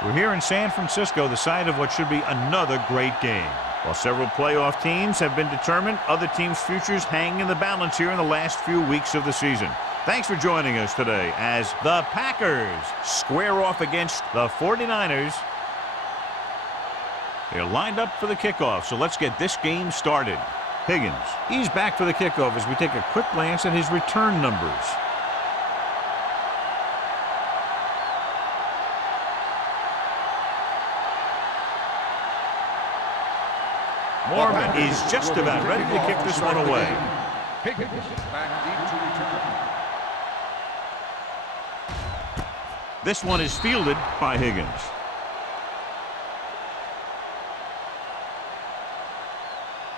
We're here in San Francisco, the site of what should be another great game. While several playoff teams have been determined, other teams' futures hang in the balance here in the last few weeks of the season. Thanks for joining us today as the Packers square off against the 49ers. They're lined up for the kickoff, so let's get this game started. Higgins, he's back for the kickoff as we take a quick glance at his return numbers. Morgan is just about ready to kick this one away. Higgins back deep to return. This one is fielded by Higgins.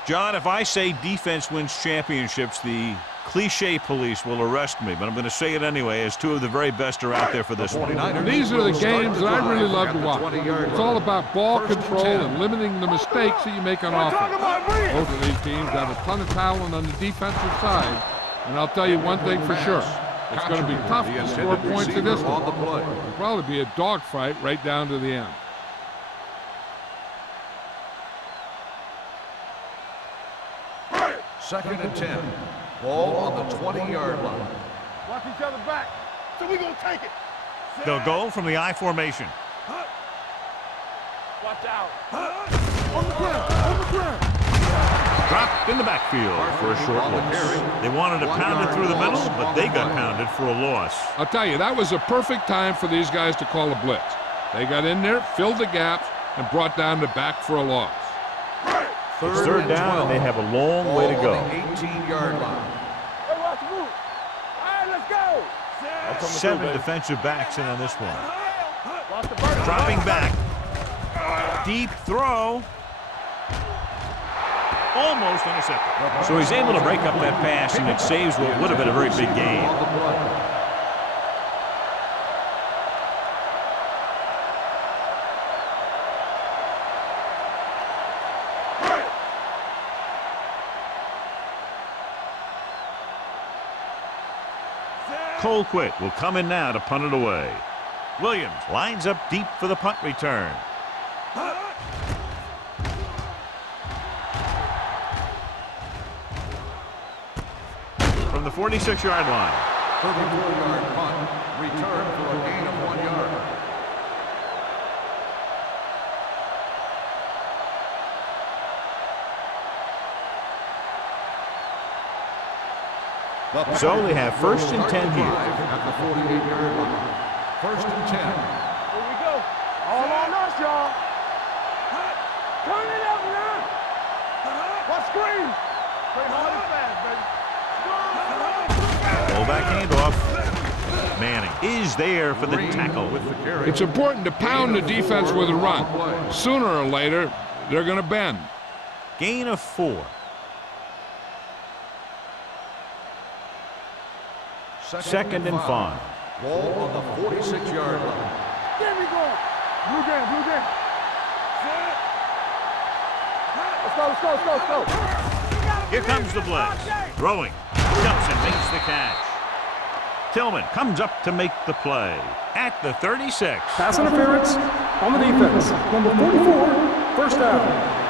John, if I say defense wins championships, the cliche police will arrest me, but I'm going to say it anyway, as two of the very best are out there for this one. These are the games that I really love to watch. It's all about ball control and limiting the mistakes that you make on offense. Both of these teams have a ton of talent on the defensive side, and I'll tell you one thing for sure. It's going to be tough to score points in this one. It'll probably be a dogfight right down to the end. Second and 10. Ball on the 20-yard line. Watch each other back. So we're going to take it. They'll go from the I formation. Watch out. On the ground. On the ground. Dropped in the backfield for a short loss. They wanted to pound it through the middle, but they got pounded for a loss. I'll tell you, that was a perfect time for these guys to call a blitz. They got in there, filled the gaps, and brought down the back for a loss. It's third down, and they have a long way to go. 18-yard line. Hey, watch the move. All right, let's go. 7 defensive backs in on this one. Watch the vertical. Dropping back. Deep throw. Almost intercepted. So he's able to break up that pass, and it saves what would have been a very big gain. Colquitt will come in now to punt it away. Williams lines up deep for the punt return. From the 46-yard line. 34-yard punt. Return for a gain of 1 yard. So they have first and 10 here. At the 48-yard line. First and 10. Here we go. All on us, y'all. Turn it up now. Watch screen. Play hard and fast, baby. Fullback handoff. Manning is there for the tackle with the carry. It's important to pound the defense with a run. Sooner or later, they're going to bend. Gain of 4. Second and 5. Ball on the 46-yard line. There we go. Blue game, blue game. Let's go, let's go, let's go, let's go. Here comes the blitz. Throwing. Jumps and makes the catch. Tillman comes up to make the play at the 36. Pass interference on the defense. Number 44, first down.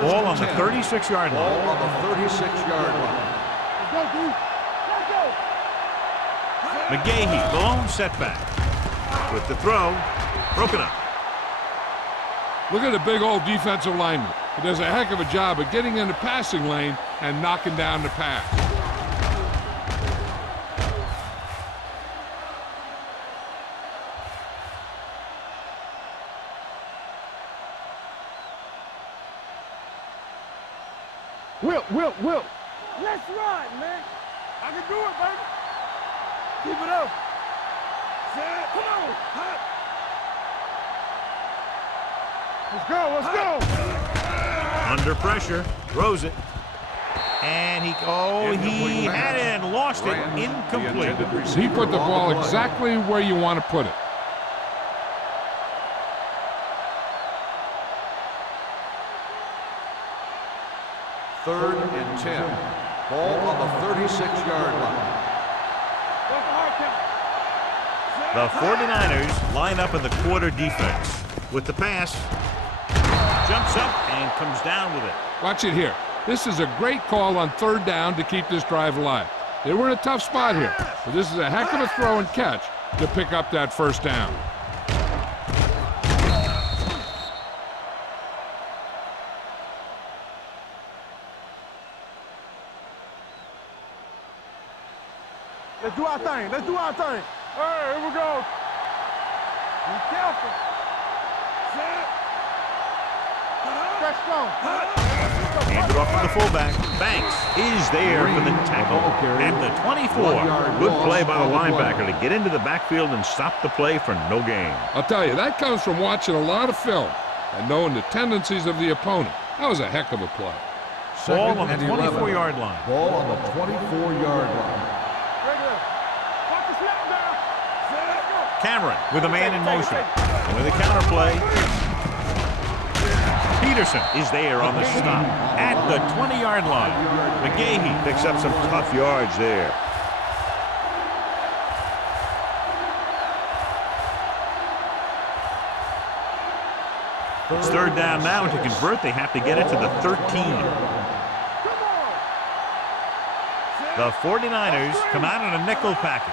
Ball on the 36-yard line. Ball on the 36-yard line. Let's go, dude. Let's go. McGahee, the lone setback. With the throw, broken up. Look at the big old defensive lineman. He does a heck of a job of getting in the passing lane and knocking down the pass. Will. Let's run, man. I can do it, baby. Keep it up. Come on. Let's go. Under pressure, throws it. And he had it and lost it. Incomplete. He put the ball exactly where you want to put it. Third and 10. Ball on the 36-yard line. The 49ers line up in the quarter defense. With the pass, jumps up and comes down with it. Watch it here. This is a great call on third down to keep this drive alive. They were in a tough spot here, but this is a heck of a throw and catch to pick up that first down. Let's do our thing. Let's do our thing. All right, here we go. Be careful. Set. Stretch strong. Handed off to the fullback. Banks is there for the tackle at the 24. Good play by the linebacker to get into the backfield and stop the play for no gain. I'll tell you, that comes from watching a lot of film and knowing the tendencies of the opponent. That was a heck of a play. Ball on the 24-yard line. Ball on the 24-yard line. Cameron with a man in motion. And with a counter play, Peterson is there on the stop at the 20-yard line. McGahee picks up some tough yards there. It's third down now. To convert, they have to get it to the 13. The 49ers come out in a nickel package.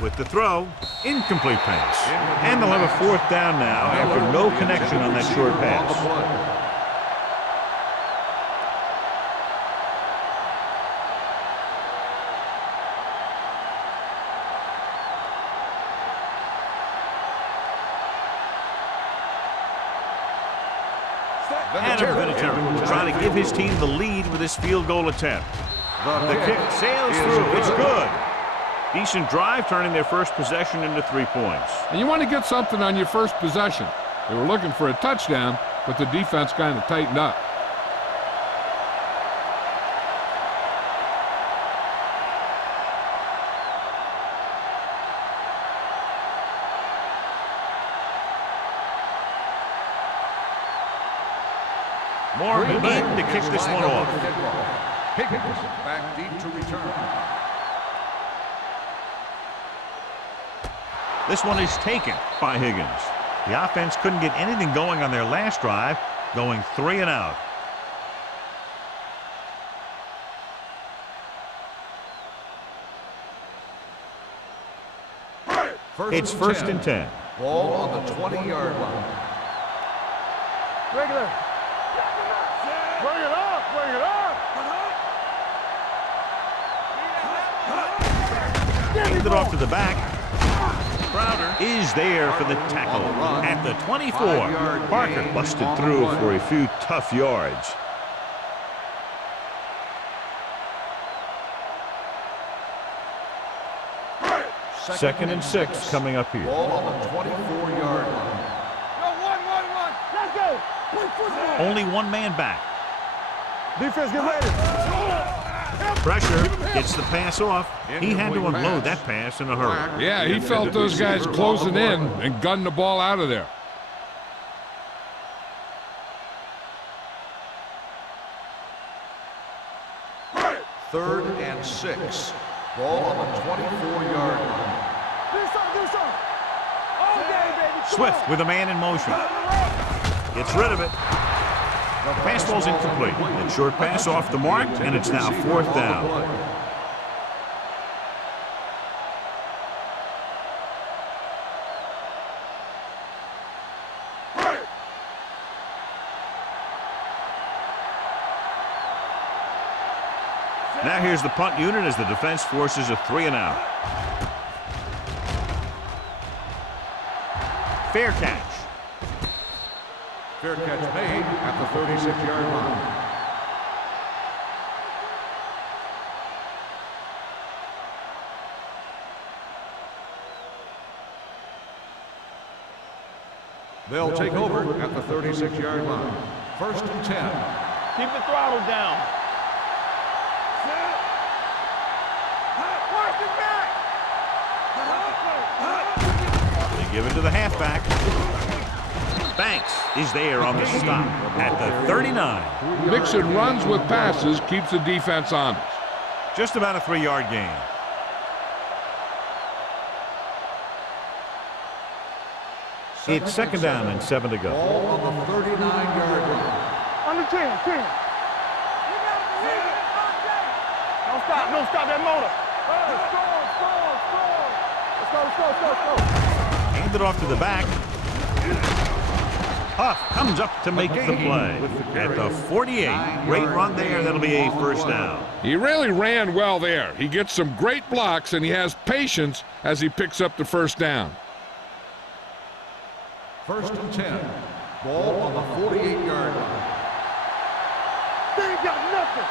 With the throw, incomplete pass. And they'll have a fourth down now after no connection on that short pass. Adam Vinatieri trying to give his team the lead with this field goal attempt. The kick sails through. It's good. Decent drive, turning their first possession into 3 points. And you want to get something on your first possession. They were looking for a touchdown, but the defense kind of tightened up. Morgan in to kick this one off. Higgins back deep to return. This one is taken by Higgins. The offense couldn't get anything going on their last drive, going 3 and out. It's first and 10. Ball on the 20-yard line. Regular. Bring it up. Bring it up. Handed it off to the back. Crowder is there for the tackle at the 24. Parker busted through for a few tough yards. Second and 6 coming up here. Ball on the 24-yard line. Let's go. Play football. Only one man back. Defense, get ready. Pressure gets the pass off. He had to unload that pass in a hurry. Yeah, he felt those guys closing in and gunned the ball out of there. Third and 6. Ball on the 24-yard line. Do something. All day, baby. Swift with a man in motion. Gets rid of it. The pass ball's incomplete. That short pass off the mark, and it's now fourth down. Now here's the punt unit as the defense forces a 3 and out. Fair catch. Fair catch made at the 36-yard line. They'll take over at the 36-yard line. First and 10. Keep the throttle down. They give it to the halfback. Banks is there on the stop at the 39. Mixing runs with passes keeps the defense honest. Just about a 3-yard gain. It's second down and 7 to go. Ball on the 39-yard line. Under 10. Don't stop that motor. Let's go. Hand it off to the back. Huff comes up to make the play at the 48. Great run there. That'll be a first down. He really ran well there. He gets some great blocks, and he has patience as he picks up the first down. First and 10. Ball on the 48-yard line. They ain't got nothing.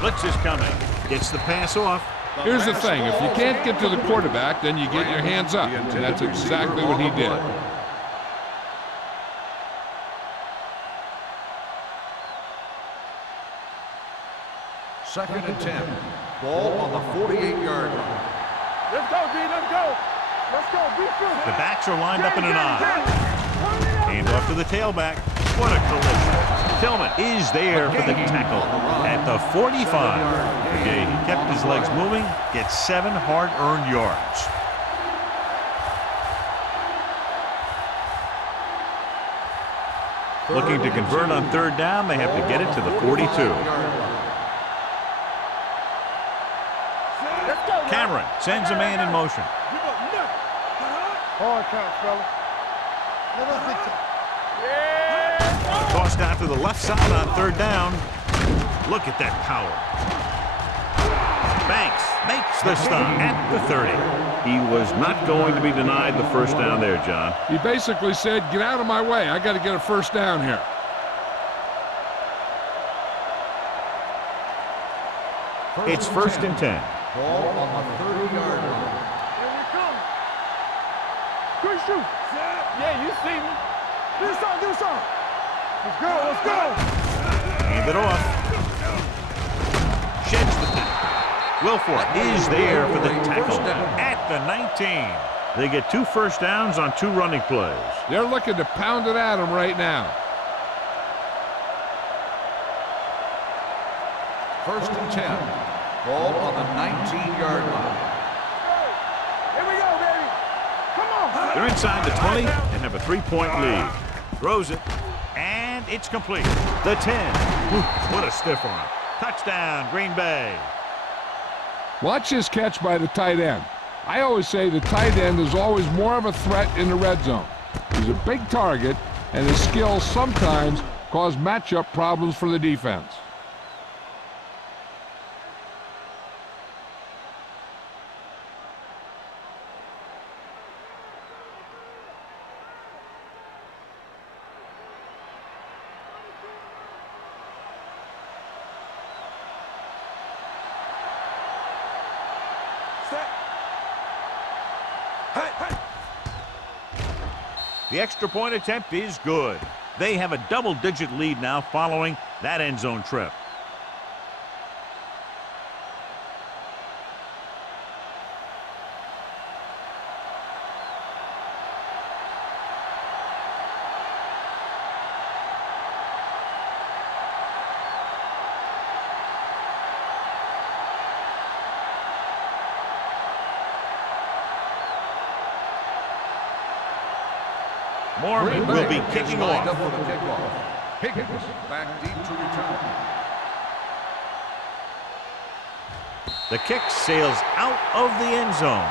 Blitz is coming. Gets the pass off. Here's the thing. If you can't get to the quarterback, then you get your hands up. And that's exactly what he did. Second and 10. Ball on the 48-yard line. Let's go, D. Let's go. Be good. The backs are lined up in an I. Hand off to the tailback. What a collision. Tillman is there for the tackle at the 45. Okay, he kept his legs moving, gets 7 hard-earned yards. Looking to convert on third down, they have to get it to the 42. Cameron sends a man in motion. Hard count, fella. Tossed out to the left side on third down. Look at that power. Banks makes the stop at the 30. He was not going to be denied the first down there, John. He basically said, get out of my way. I got to get a first down here. It's first and 10. Ball on the 30-yard line. Here we come. Good shoot. Yeah, you see me. Do something. Let's go. Hand it off. Sheds the pass. Wilford is there for the tackle at the 19. They get 2 first downs on 2 running plays. They're looking to pound it at him right now. First and 10. Ball on the 19-yard line. Here we go, baby. Come on. They're inside the 20 and have a 3-point lead. Throws it, and it's complete. The 10. What a stiff arm. Touchdown, Green Bay. Watch this catch by the tight end. I always say the tight end is always more of a threat in the red zone. He's a big target, and his skills sometimes cause matchup problems for the defense. The extra point attempt is good. They have a double-digit lead now following that end zone trip. Mormon will be kicking off. Up for the kickoff. Higgins back deep to return. The kick sails out of the end zone.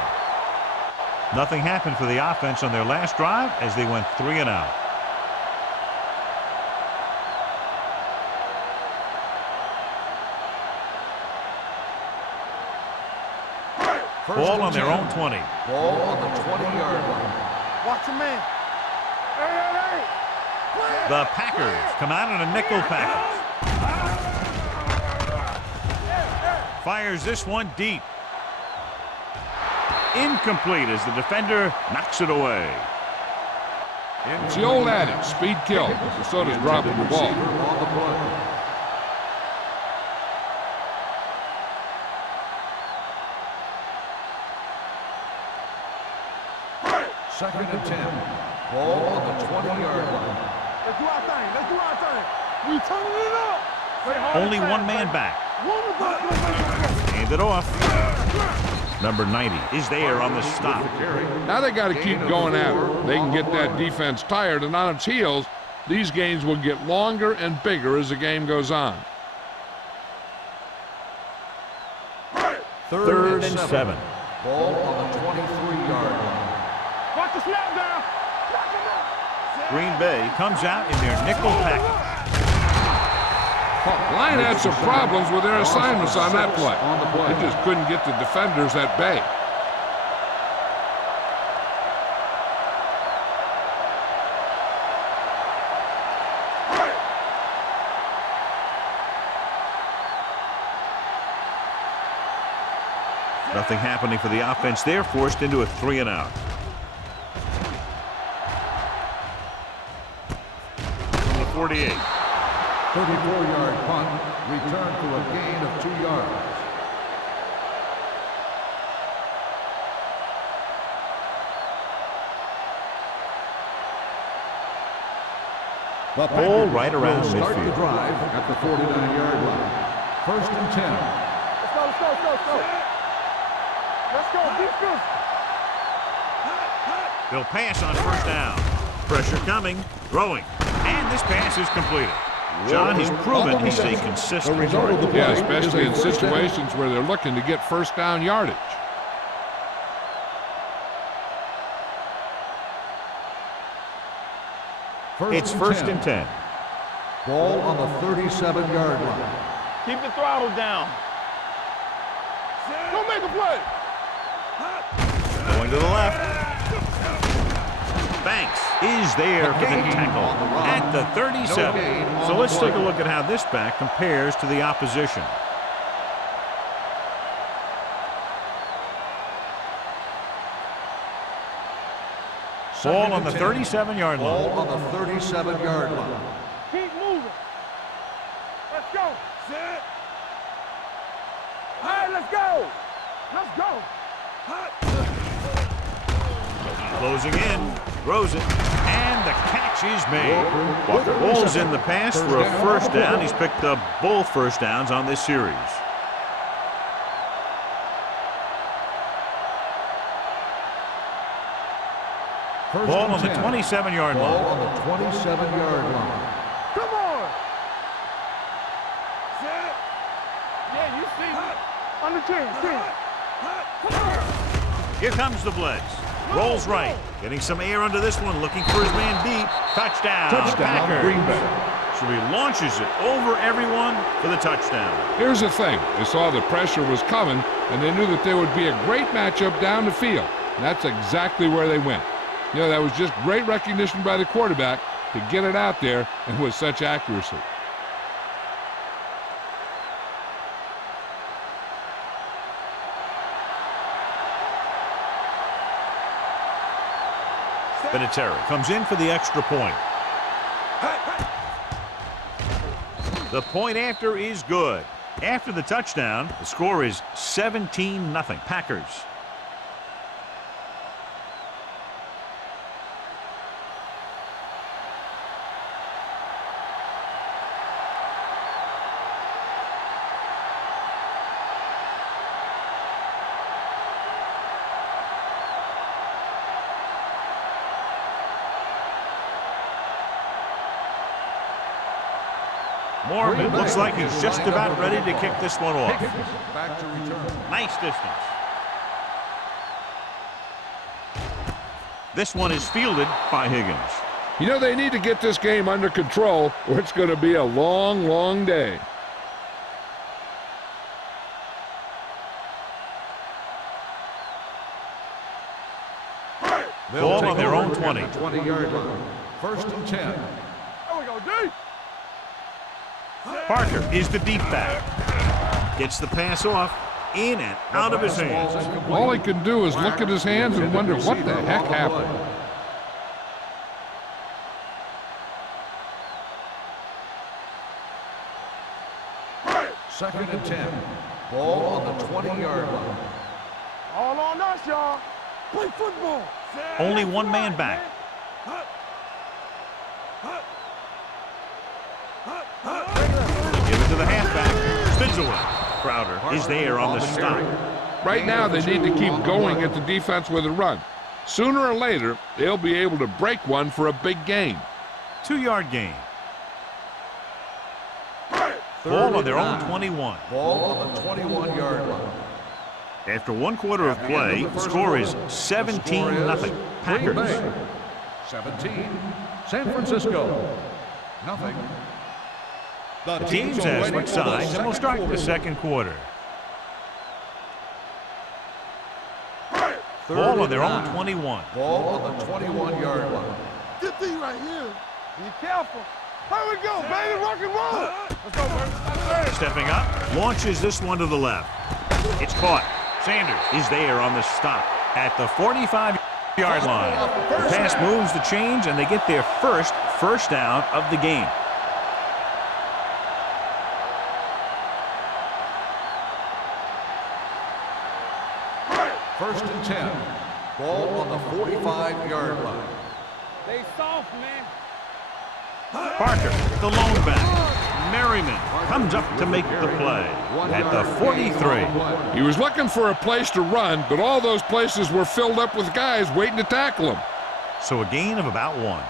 Nothing happened for the offense on their last drive as they went 3 and out. Ball on their own 20. Ball on the 20-yard line. Watch him, man. Hey. The Packers come out in a nickel package. Fires this one deep. Incomplete as the defender knocks it away. It's the old adage, speed kills. So does dropping the ball. On the play. Second and 10. Ball on the 20-yard line. Let's do our thing. Let's do our thing. We turning it up. Only one man back. Hand it off. Number 90 is there on the stop. Now they got to keep going at it. They can get that defense tired and on its heels. These games will get longer and bigger as the game goes on. Third and 7. Ball on the 23-yard line. Watch the snap down. Green Bay comes out in their nickel package. Line had some problems with their assignments on that play. They just couldn't get the defenders at bay. Nothing happening for the offense. They're forced into a 3-and-out. From the 48. 34-yard punt, return to a gain of 2 yards. Ball right around Start the midfield. drive at the 49-yard line. First and 10. Let's go, let's go, let's go, let's go. Let's go, defense. They'll pass on first down. Pressure coming, throwing, and this pass is completed. John, he's proven he stays consistent. Yeah, especially in situations where they're looking to get first down yardage. It's first and 10. Ball on the 37-yard line. Keep the throttle down. Don't make a play. Going to the left. Banks is there for the tackle at the 37. So let's take a look at how this back compares to the opposition. Ball on the 37-yard line. Ball on the 37-yard line. Keep moving. Let's go. Set. All right, let's go. Let's go. Closing in, throws it, and the catch is made. Walker rolls in the pass for a first down. He's picked up both first downs on this series. Ball on the 27-yard line. Ball on the 27-yard line. Come on. Set. Yeah, you see me. Under 10. Here comes the blitz. Rolls right. Getting some air under this one. Looking for his man deep. Touchdown. Packers. Green Bay. So he launches it over everyone for the touchdown. Here's the thing. They saw the pressure was coming, and they knew that there would be a great matchup down the field. And that's exactly where they went. You know, that was just great recognition by the quarterback to get it out there and with such accuracy. Vinatieri comes in for the extra point. The point after is good. After the touchdown, the score is 17-0 Packers. Mormon looks like he's just about ready to kick this one off. Back to return. Nice distance. This one is fielded by Higgins. You know, they need to get this game under control or it's going to be a long, long day. Ball on their own 20. 20-yard line. First and 10. There we go, D. Parker is the deep back. Gets the pass off, in and out of his hands. All he can do is look at his hands and wonder what the heck happened. Second and 10. Ball on the 20-yard line. All on us, y'all. Play football. Only one man back. Give it to the halfback. Spins away. Crowder is there on the stop. Right now, they need to keep going at the defense with a run. Sooner or later, they'll be able to break one for a big gain. 2-yard gain. Ball on their own 21. Ball on the 21-yard line. After 1 quarter of play, the score is 17-0. Packers. 17, San Francisco. Nothing. The teams have switched sides, and we'll start the second quarter. Ball on their own 21. Ball on the 21-yard line. Good thing right here. Be careful. Here we go, baby. Rock and roll. Let's go, baby. Stepping up, launches this one to the left. It's caught. Sanders is there on the stop at the 45-yard line. The pass moves the chains, and they get their first down of the game. First and 10. Ball on the 45-yard line. Stay soft, man. Parker, the lone back. Merriman comes up to make the play at the 43. He was looking for a place to run, but all those places were filled up with guys waiting to tackle him. So a gain of about 1.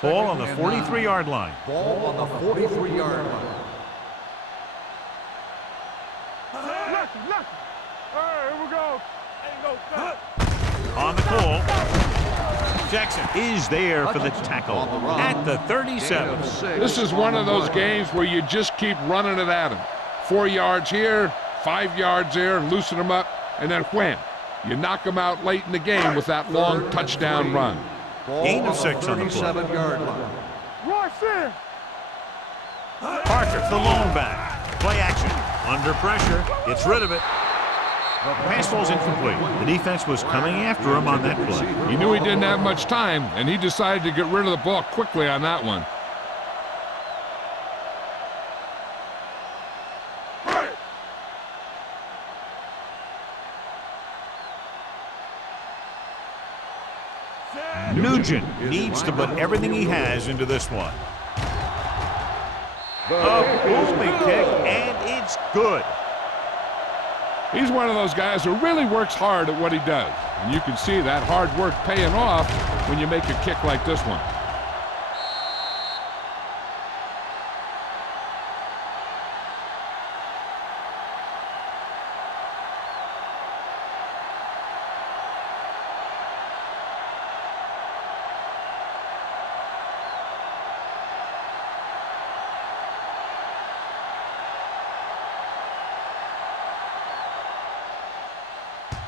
Ball on the 43-yard line. Ball on the 43-yard line. Lucky. All right, here we go. There you go. On the call. Jackson is there for the tackle at the 37. This is one of those games where you just keep running it at him. 4 yards here, 5 yards there, and loosen them up, and then wham. You knock them out late in the game with that long touchdown run. Gain of 6 on the play. 37-yard line. Rush in. Parker, the lone back. Play action. Under pressure. Gets rid of it. The pass falls incomplete. The defense was coming after him on that play. He knew he didn't have much time, and he decided to get rid of the ball quickly on that one. Nugent needs to put everything he has into this one. A booming kick, and it's good. He's one of those guys who really works hard at what he does. And you can see that hard work paying off when you make a kick like this one.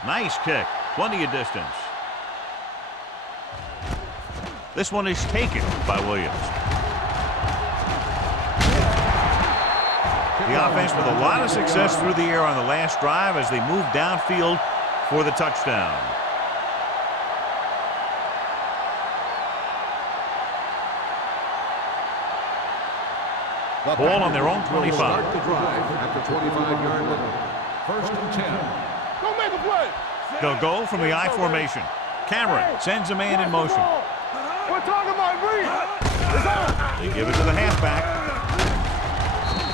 Nice kick. Plenty of distance. This one is taken by Williams. The offense with a lot of success through the air on the last drive as they move downfield for the touchdown. Ball on their own 25. Start the drive at the 25-yard line. First and 10. Don't make a play. They'll go from the I formation. Cameron sends a man in motion. We're talking about read. It's on. They give it to the halfback.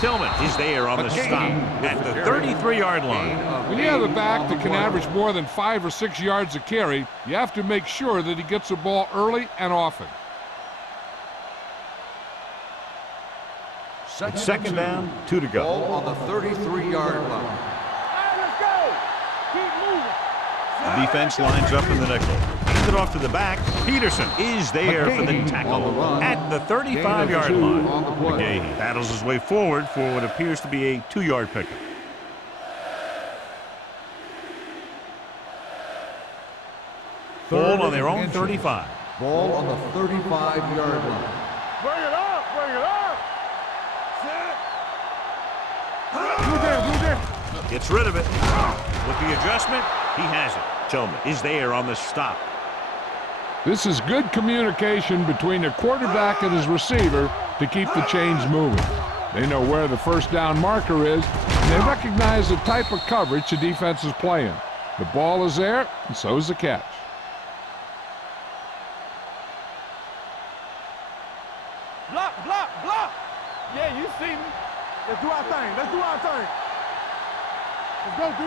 Tillman is there on the stop at the 33-yard line. When you have a back that can average more than 5 or 6 yards a carry, you have to make sure that he gets the ball early and often. Second down, 2 to go. Ball on the 33-yard line. Let's go. Keep moving. The defense lines up in the nickel. Hands it off to the back. Peterson is there for the tackle at the 35-yard line. McGahee battles his way forward for what appears to be a 2-yard pickup. Ball on their own 35. Ball on the 35-yard line. Bring it up. Bring it up. Blue down. Gets rid of it. With the adjustment, he has it. Tillman is there on the stop. This is good communication between the quarterback and his receiver to keep the chains moving. They know where the first down marker is, and they recognize the type of coverage the defense is playing. The ball is there, and so is the catch. Block, block, block. Yeah, you see me. Let's do our thing. Let's do our thing. Let's go, D.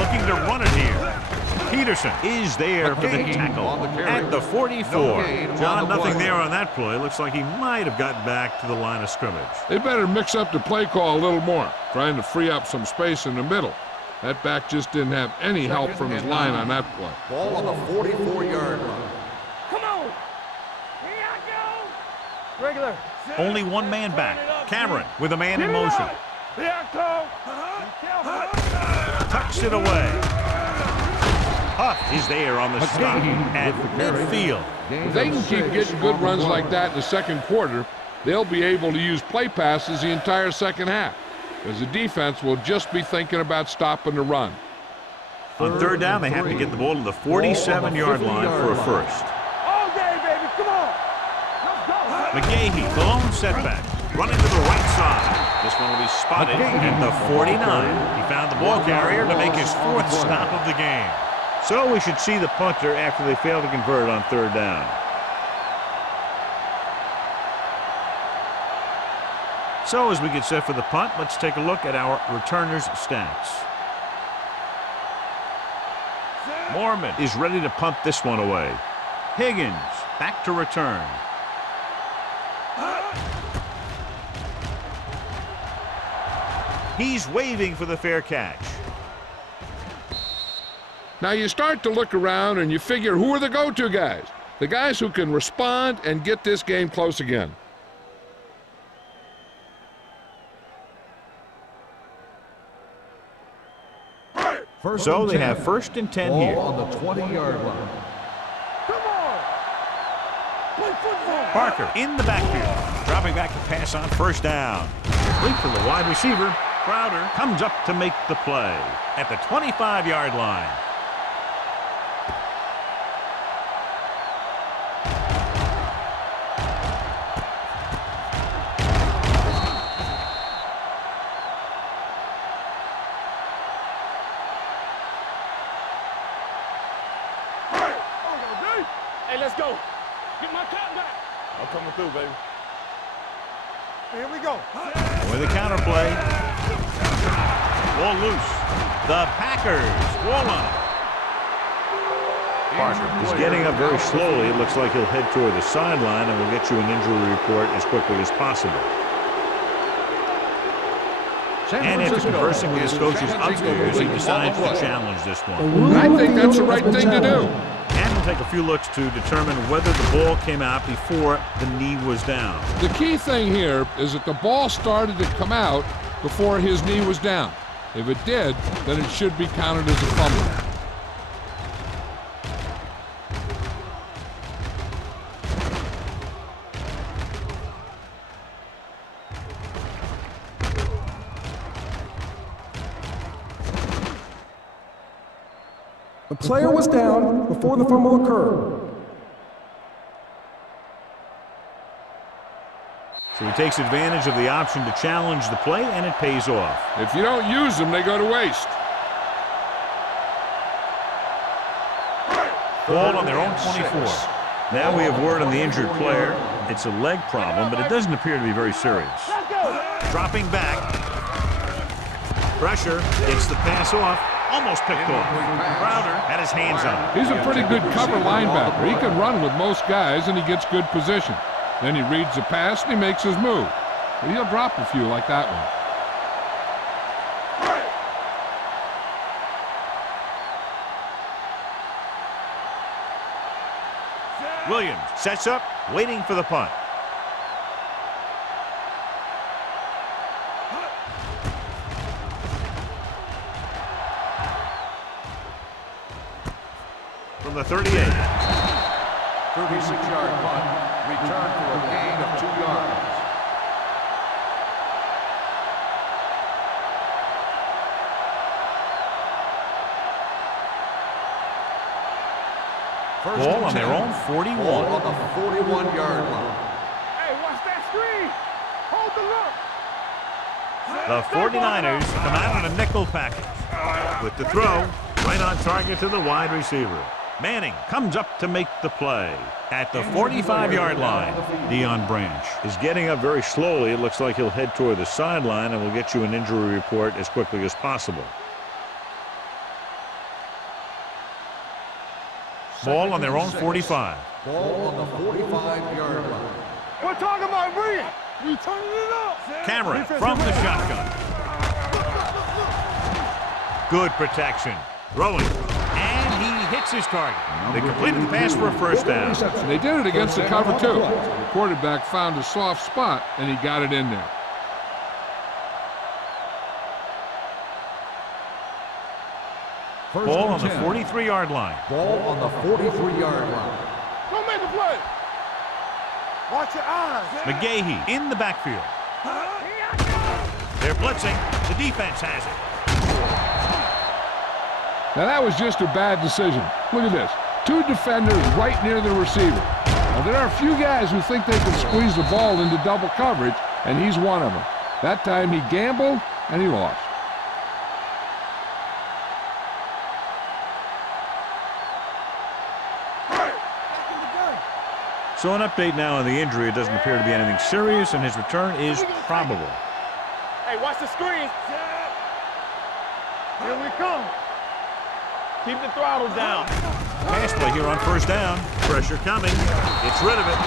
Looking to run it here. Peterson is there for the tackle at the 44. John, nothing there on that play. Looks like he might have gotten back to the line of scrimmage. They better mix up the play call a little more, trying to free up some space in the middle. That back just didn't have any help from his line on that play. Ball on the 44-yard line. Come on. Here I go. Regular. Only one man back. Cameron with a man in motion. Here I come. Tucks it away. Huff is there on the stop at midfield. If they can keep getting good runs like that in the second quarter, they'll be able to use play passes the entire second half, because the defense will just be thinking about stopping the run. On third down, they have to get the ball to the 47-yard line for a first. All day, baby. Come on. Let's go. McGahee, the lone setback, running to the right side. This one will be spotted at the 49. He found the ball carrier to make his fourth stop of the game. So we should see the punter after they fail to convert on third down. So as we get set for the punt, let's take a look at our returners' stats. Mormon is ready to punt this one away. Higgins back to return. He's waving for the fair catch. Now you start to look around and you figure, who are the go-to guys? The guys who can respond and get this game close again. So they have first and 10 here. Ball on the 20-yard line. Come on. Play football. Parker in the backfield, dropping back to pass on first down. Complete to the wide receiver. Crowder comes up to make the play at the 25-yard line. Hey, let's go. Get my cut back. I'm coming through, baby. Here we go. With a counter play. Ball loose. The Packers ball on it. Parker is getting up very slowly. It looks like he'll head toward the sideline, and we'll get you an injury report as quickly as possible. And after conversing with his coaches upstairs, he decides to challenge this one. I think that's the right thing to do. And we'll take a few looks to determine whether the ball came out before the knee was down. The key thing here is that the ball started to come out before his knee was down. If it did, then it should be counted as a fumble. The player was down before the fumble occurred. So he takes advantage of the option to challenge the play, and it pays off. If you don't use them, they go to waste. Ball on their own 24. Now we have word on the injured player. It's a leg problem, but it doesn't appear to be very serious. Dropping back. Pressure. Gets the pass off. Almost picked off. Crowder had his hands on it. He's a pretty good cover linebacker. He can run with most guys, and he gets good position. Then he reads the pass, and he makes his move. But he'll drop a few like that one. Williams sets up, waiting for the punt. From the 38. 36-yard punt. Return for a gain of 2 yards. Ball on their own 41. Ball on the 41-yard line. Hey, watch that screen. Hold the look. The 49ers come out on a nickel package. With the throw, right on target to the wide receiver. Manning comes up to make the play. At the 45-yard line, Deion Branch is getting up very slowly. It looks like he'll head toward the sideline, and we'll get you an injury report as quickly as possible. Ball on their own 45. Ball on the 45-yard line. We're talking about bringing. We turning it up. Cameron from the shotgun. Good protection. Throwing. And he hits his target. They completed the pass for a first down. They did it against the cover, too. The quarterback found a soft spot, and he got it in there. Ball on the 43-yard line. Ball on the 43-yard line. Don't make a play. Watch your eyes. McGahee in the backfield. They're blitzing. The defense has it. Now, that was just a bad decision. Look at this. Two defenders right near the receiver. Now, there are a few guys who think they can squeeze the ball into double coverage, and he's one of them. That time he gambled, and he lost. So an update now on the injury. It doesn't appear to be anything serious, and his return is probable. Hey, watch the screen. Here we come. Keep the throttle down. Pass play here on first down. Pressure coming. Gets rid of it.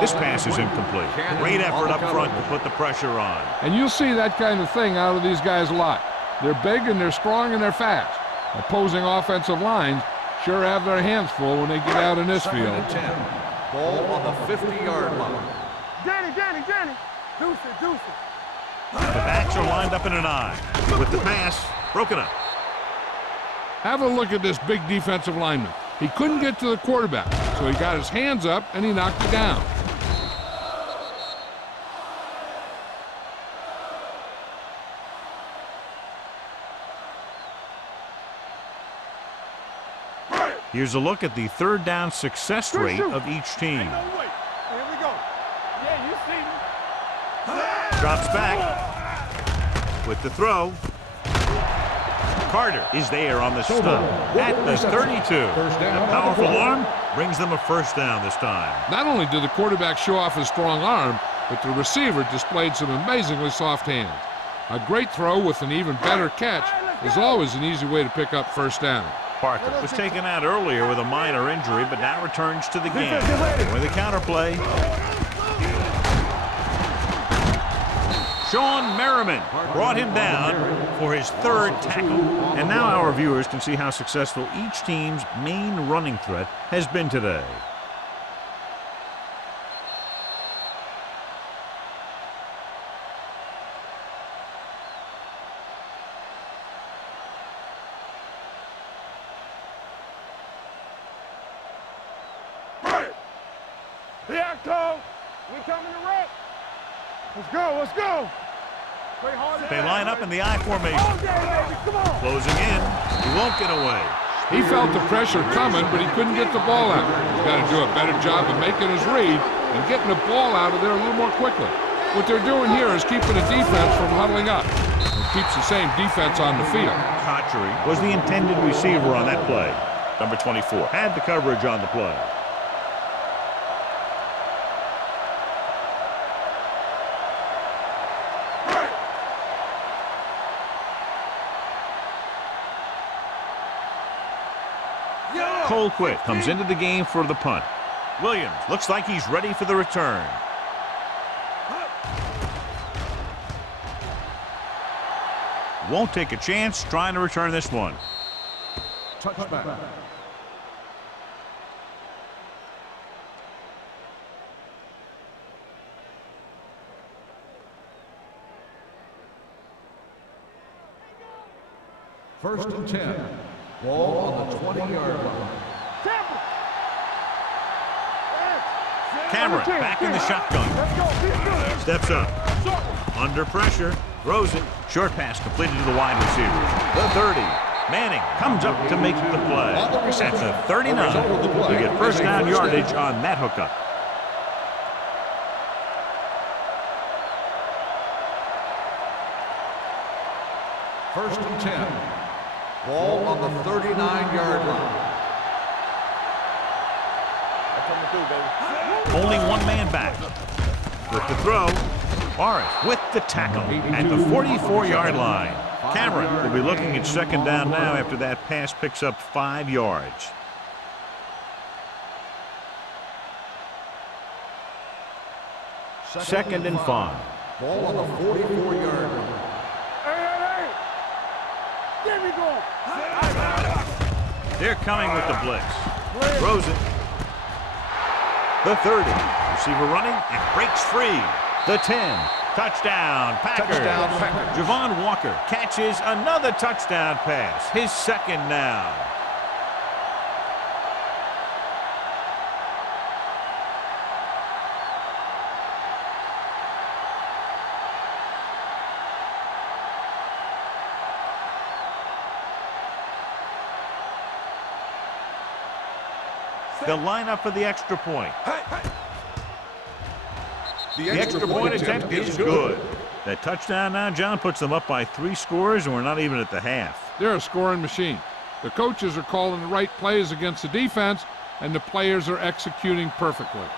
This pass is incomplete. Great effort up front to put the pressure on. And you'll see that kind of thing out of these guys a lot. They're big and they're strong and they're fast. Opposing offensive lines sure have their hands full when they get out in this field. Ball on the 50-yard line. Danny. Deuce it. The backs are lined up in an I. With the pass, broken up. Have a look at this big defensive lineman. He couldn't get to the quarterback, so he got his hands up and he knocked it down. Here's a look at the third down success rate of each team. Here we go. Yeah, you see me. Drops back with the throw. Carter is there on the stop at the 32. A powerful arm brings them a first down this time. Not only did the quarterback show off his strong arm, but the receiver displayed some amazingly soft hands. A great throw with an even better catch is always an easy way to pick up first down. Parker was taken out earlier with a minor injury, but now returns to the game. With a counterplay. Sean Merriman brought him down for his third tackle. And now our viewers can see how successful each team's main running threat has been today. Here I come. We coming to wreck. Let's go. Play hard. They line up in the I formation. All day, baby. Come on. Closing in. He won't get away. He felt the pressure coming, but he couldn't get the ball out. He's got to do a better job of making his read and getting the ball out of there a little more quickly. What they're doing here is keeping the defense from huddling up. It keeps the same defense on the field. Cotchery was the intended receiver on that play. Number 24 had the coverage on the play. Colquitt comes into the game for the punt. Williams looks like he's ready for the return. Won't take a chance trying to return this one. Touchback. First and 10. Ball on the 20-yard line. Cameron back in the shotgun. Steps up. Under pressure. Throws it. Short pass completed to the wide receiver. The 30. Manning comes up to make the play. At the 39. They get first down yardage on that hookup. First and 10. Ball on the 39-yard line. Only one man back. With the throw, Morris with the tackle at the 44-yard line. Cameron will be looking at second down now after that pass picks up 5 yards. Second and 5. Ball on the 44-yard line. Hey! There we go! They're coming with the blitz. Throws it. The 30. Receiver running and breaks free. The 10. Touchdown, Packers. Touchdown, Packers. Javon Walker catches another touchdown pass. His second now. They'll line up for the extra point. The extra point attempt is good. That touchdown now, John, puts them up by 3 scores, and we're not even at the half. They're a scoring machine. The coaches are calling the right plays against the defense, and the players are executing perfectly.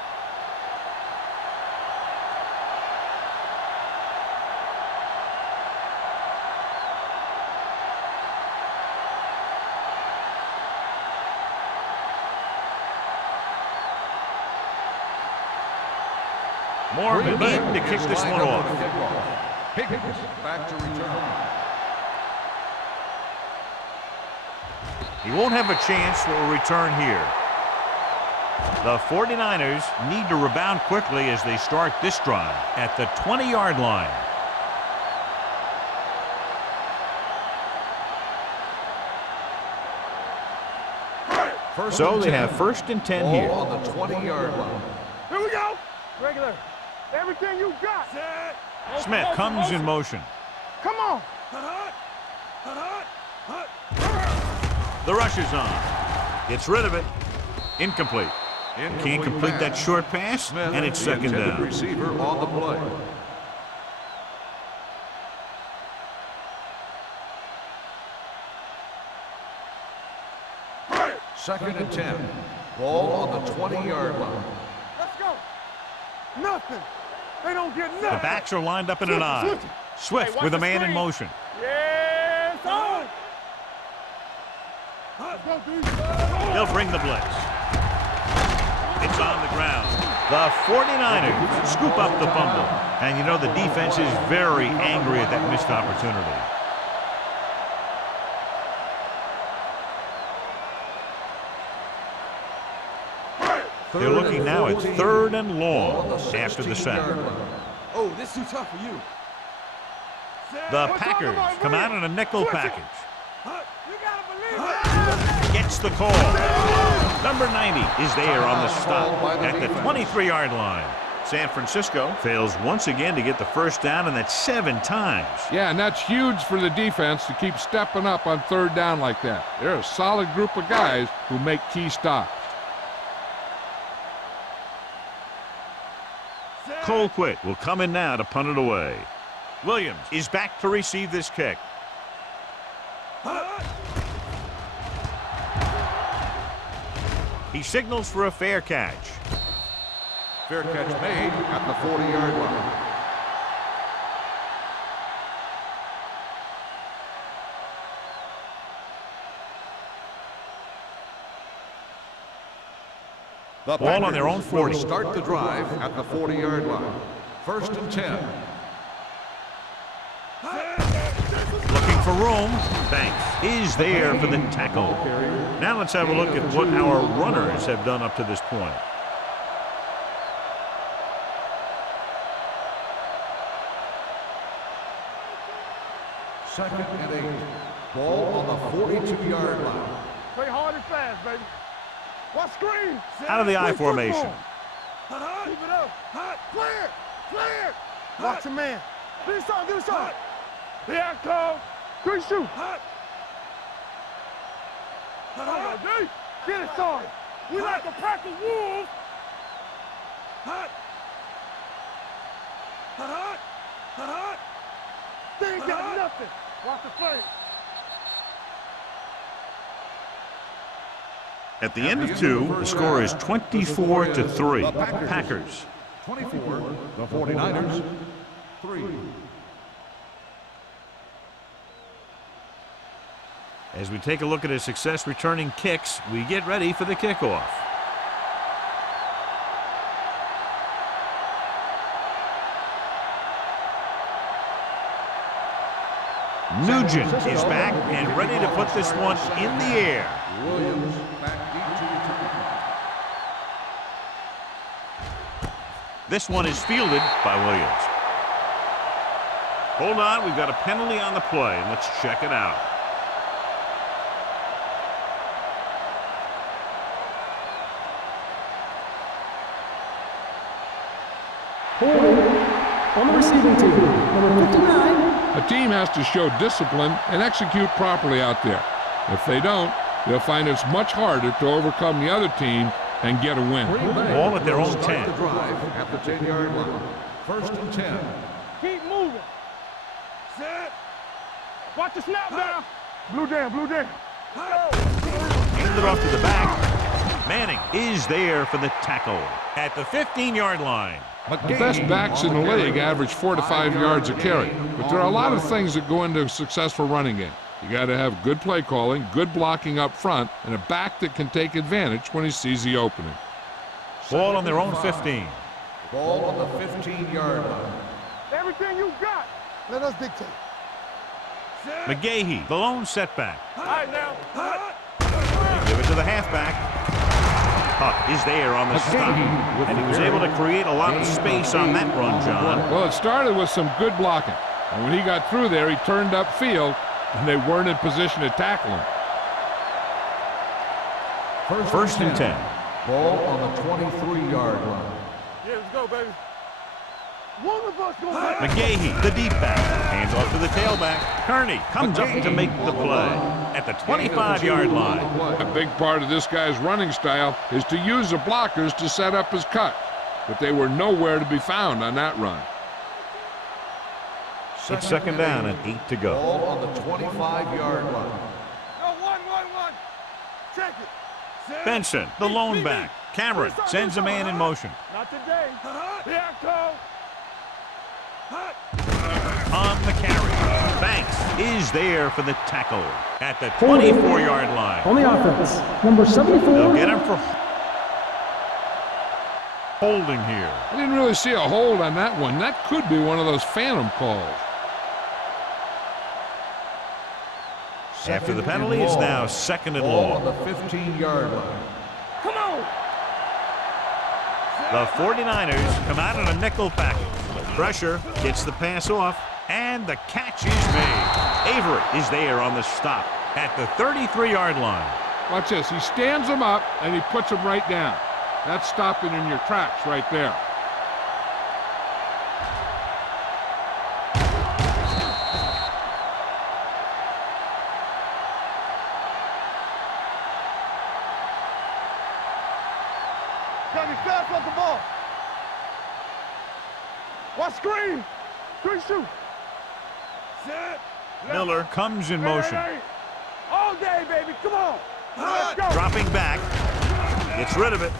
Morgan in to kick this one off. Higgins back to return. He won't have a chance for a return here. The 49ers need to rebound quickly as they start this drive at the 20-yard line. So they have first and 10 here. Ball on the 20-yard line. Here we go! Regular. Everything you got. Smith comes in motion. Come on. The rush is on. Gets rid of it. Incomplete. Can't complete that short pass, and it's second down. Receiver on the play. Second and 10. Ball on the 20-yard line. Let's go. Nothing. They don't get nothing. The backs are lined up in an I. Swift with a man in motion. Yes, on. They'll bring the blitz. It's on the ground. The 49ers scoop up the fumble. And you know the defense is very angry at that missed opportunity. They're looking now at third and long after the sack. Oh, this is too tough for you. The Packers come out in a nickel package. You gotta believe it. Gets the call. Number 90 is there on the stop at the 23-yard line. San Francisco fails once again to get the first down, and that's 7 times. Yeah, and that's huge for the defense to keep stepping up on third down like that. They're a solid group of guys who make key stops. Colquitt will come in now to punt it away. Williams is back to receive this kick. He signals for a fair catch. Fair catch made at the 40-yard line. The Ball on their own 40. will start the drive at the 40-yard line. First and 10. Looking for room. Banks is there for the tackle. Now let's have a look at what our runners have done up to this point. Second and 8. Ball on the 42-yard line. Play hard and fast, baby. Watch screen. Out of the I formation. Keep it up. Clear. Clear. Watch a man. Do something. Do something. Yeah, Cole. Good shoot. Get it started. We like a pack of wolves. They ain't got nothing. Watch the flank. At the end of 2, the score is 24-3. Packers. 24, the 49ers, 3. As we take a look at his success returning kicks, we get ready for the kickoff. Nugent is back and ready to put this one in the air. Williams back deep to return. This one is fielded by Williams. Hold on, we've got a penalty on the play. Let's check it out. On the receiving team, number 59. A team has to show discipline and execute properly out there. If they don't, they'll find it's much harder to overcome the other team and get a win. Ball at their own 10. Start the drive at the 10-yard line. 1st and 10. Keep moving. Set. Watch the snap down. Blue jam, blue jam. Handed off to the back. Manning is there for the tackle at the 15-yard line. The best backs in the league average 4 to 5 yards a carry, but there are a lot of things that go into a successful running game. You got to have good play calling, good blocking up front, and a back that can take advantage when he sees the opening. Ball on their own 15. Ball on the 15-yard line. Everything you got. Let us dictate. McGahee, the lone setback. All right, now. Give it to the halfback. Huck is there on the stop, and he was able to create a lot of space on that run, John. Well, it started with some good blocking, and when he got through there, he turned upfield, and they weren't in position to tackle him. 1st and 10. Ball on the 23-yard line. Yeah, let's go, baby. One of us going to McGahee, the deep back. Hands off to the tailback. Kearney comes up to make the play at the 25-yard line. A big part of this guy's running style is to use the blockers to set up his cut, but they were nowhere to be found on that run. It's 2nd down and 8 to go. Ball on the 25-yard line. Go, one. Check it. Set. Benson, the lone back. Cameron sends a man in motion. Not today. Here I come. On the carry, Banks is there for the tackle at the 24-yard line. On the offense, number 74. They'll get him for holding here. I didn't really see a hold on that one. That could be one of those phantom calls. After the penalty, it's now 2nd and Ball on long. the 15-yard line. Come on. The 49ers come out on a nickel package. Pressure gets the pass off, and the catch is made. Avery is there on the stop at the 33-yard line. Watch this. He stands him up, and he puts him right down. That's stopping in your tracks right there. Got me fast off the ball. Watch screen. Screen shoot. Set. Miller comes in motion. All day, baby. Come on. Let's go. Dropping back. Gets rid of it.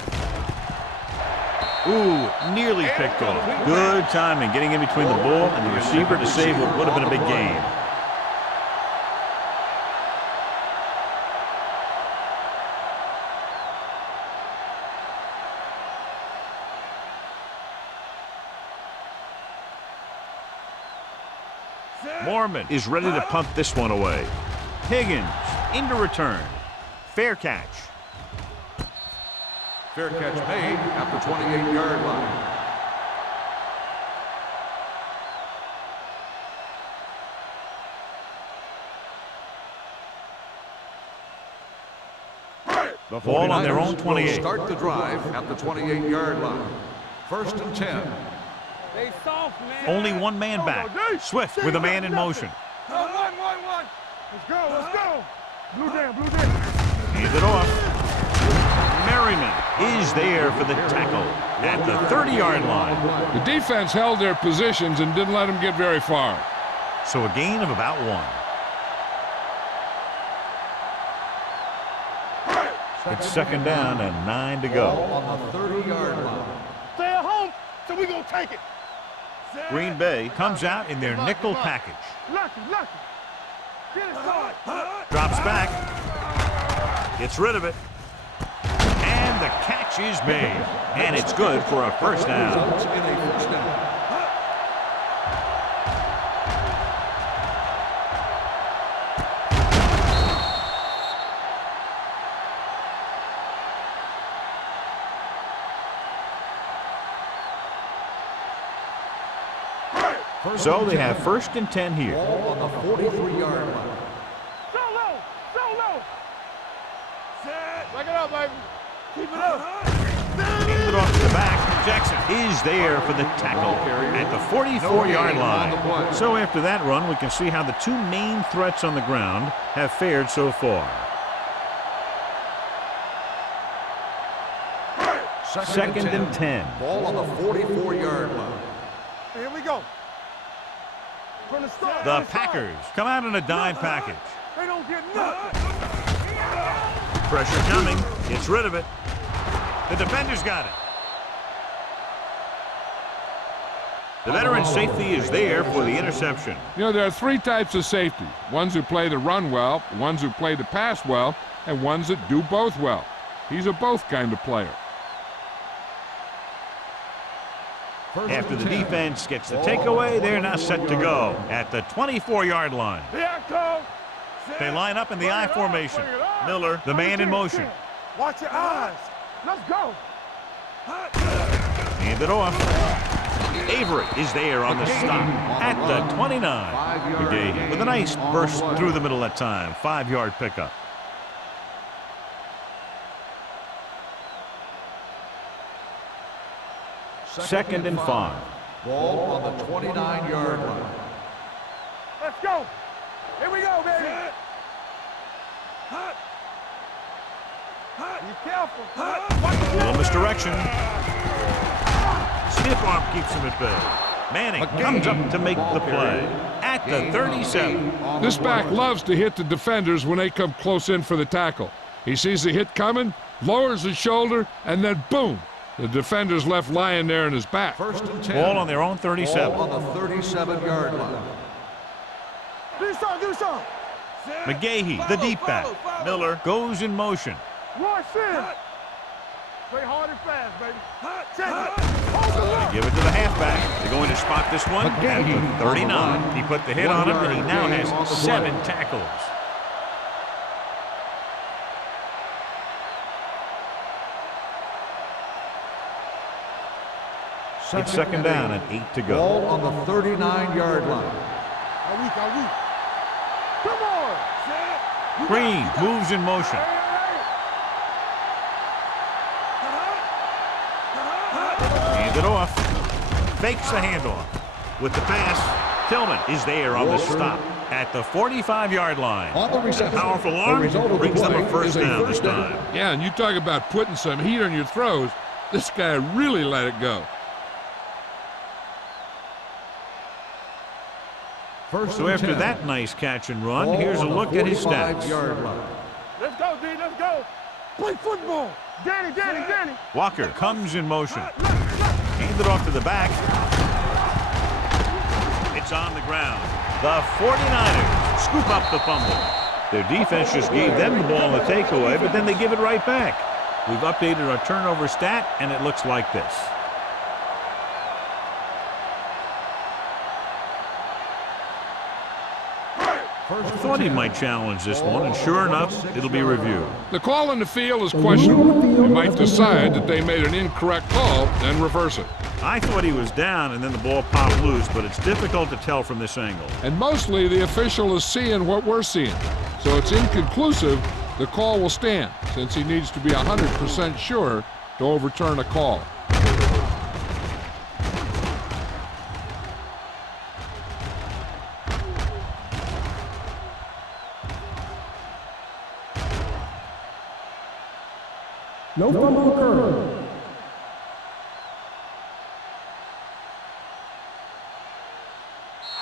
Ooh, nearly picked off. Good timing, getting in between the ball and the receiver to save what would have been a big gain. Mormon is ready to punt this one away. Higgins into return. Fair catch. Fair catch made at the 28-yard line. The Ball on their 49ers own 28. will start the drive at the 28-yard line. 1st and 10. They soft, man. Only one man back. Swift with a man in motion. One. Let's go. Blue jam. Hands it off. Merriman is there for the tackle at the 30-yard line. The defense held their positions and didn't let them get very far. So a gain of about 1. It's second down and 9 to go. On the 30-yard line. Stay at home, so we gonna take it. Green Bay comes out in their nickel package. Lucky. Get it started. Drops back. Gets rid of it. And the catch is made. And it's good for a first down. Results in a first down. So they have first and 10 here. Ball on the 43-yard line. Solo. Back it up, baby. Keep it up. Handed off to the back. Jackson is there for the tackle at the 44-yard line. So after that run, we can see how the two main threats on the ground have fared so far. Second and 10. Ball on the 44-yard line. Here we go. From the start. The Packers come out in a dime package. They don't get nothing. Pressure coming. Gets rid of it. The defender's got it. The veteran safety is there for the interception. You know, there are three types of safeties. Ones who play the run well, ones who play the pass well, and ones that do both well. He's a both kind of player. After the defense gets the takeaway, they're now set to go at the 24-yard line. They line up in the I formation. Miller, the man in motion. Watch your eyes. Let's go. Hand it off. Avery is there on the stop at the 29. McGahee with a nice burst through the middle that time. 5-yard pickup. Second and 5. Ball on the 29-yard line. Let's go. Here we go, baby. Be careful. Little misdirection. Stiff arm keeps him at bay. Manning comes up to make the play at the 37. This back loves to hit the defenders when they come close in for the tackle. He sees the hit coming, lowers his shoulder, and then boom, the defender's left lying there in his back. First and 10. Ball on their own 37. Ball on the 37-yard line. Do something. McGahee, the deep back. Miller goes in motion. Roy Sin. Play hard and fast, baby. Check it. Hold the look. They give it to the halfback. They're going to spot this one at the 39. He put the hit on him, and he now has 7 tackles. It's second down and 8 to go. Ball on the 39-yard line. Come on. Green moves in motion. Hand it off. Fakes the handoff. With the pass, Tillman is there on the stop at the 45-yard line. On the reception, Powerful arm brings them a first down this time. Yeah, and you talk about putting some heat on your throws. This guy really let it go. So after that nice catch and run, here's a look at his stats. Let's go, D. Let's go. Play football. Danny. Walker comes in motion. Hand it off to the back. It's on the ground. The 49ers scoop up the fumble. Their defense just gave them the ball in the takeaway, but then they give it right back. We've updated our turnover stat, and it looks like this. I thought he might challenge this one, and sure enough, it'll be reviewed. The call in the field is questionable. They might decide that they made an incorrect call and reverse it. I thought he was down, and then the ball popped loose, but it's difficult to tell from this angle. And mostly the official is seeing what we're seeing. So it's inconclusive. The call will stand, since he needs to be 100% sure to overturn a call. No fumble occurred.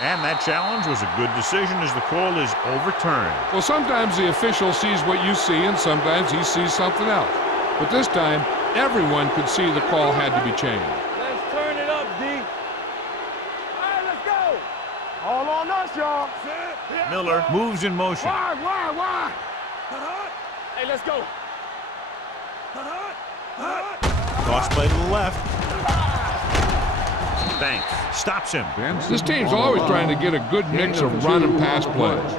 And that challenge was a good decision as the call is overturned. Well, sometimes the official sees what you see, and sometimes he sees something else. But this time, everyone could see the call had to be changed. Let's turn it up, D. All right, let's go. All on us, y'all. Miller moves in motion. Why? Hey, let's go. Toss play to the left. Banks stops him. This team's always trying to get a good mix of run and pass plays.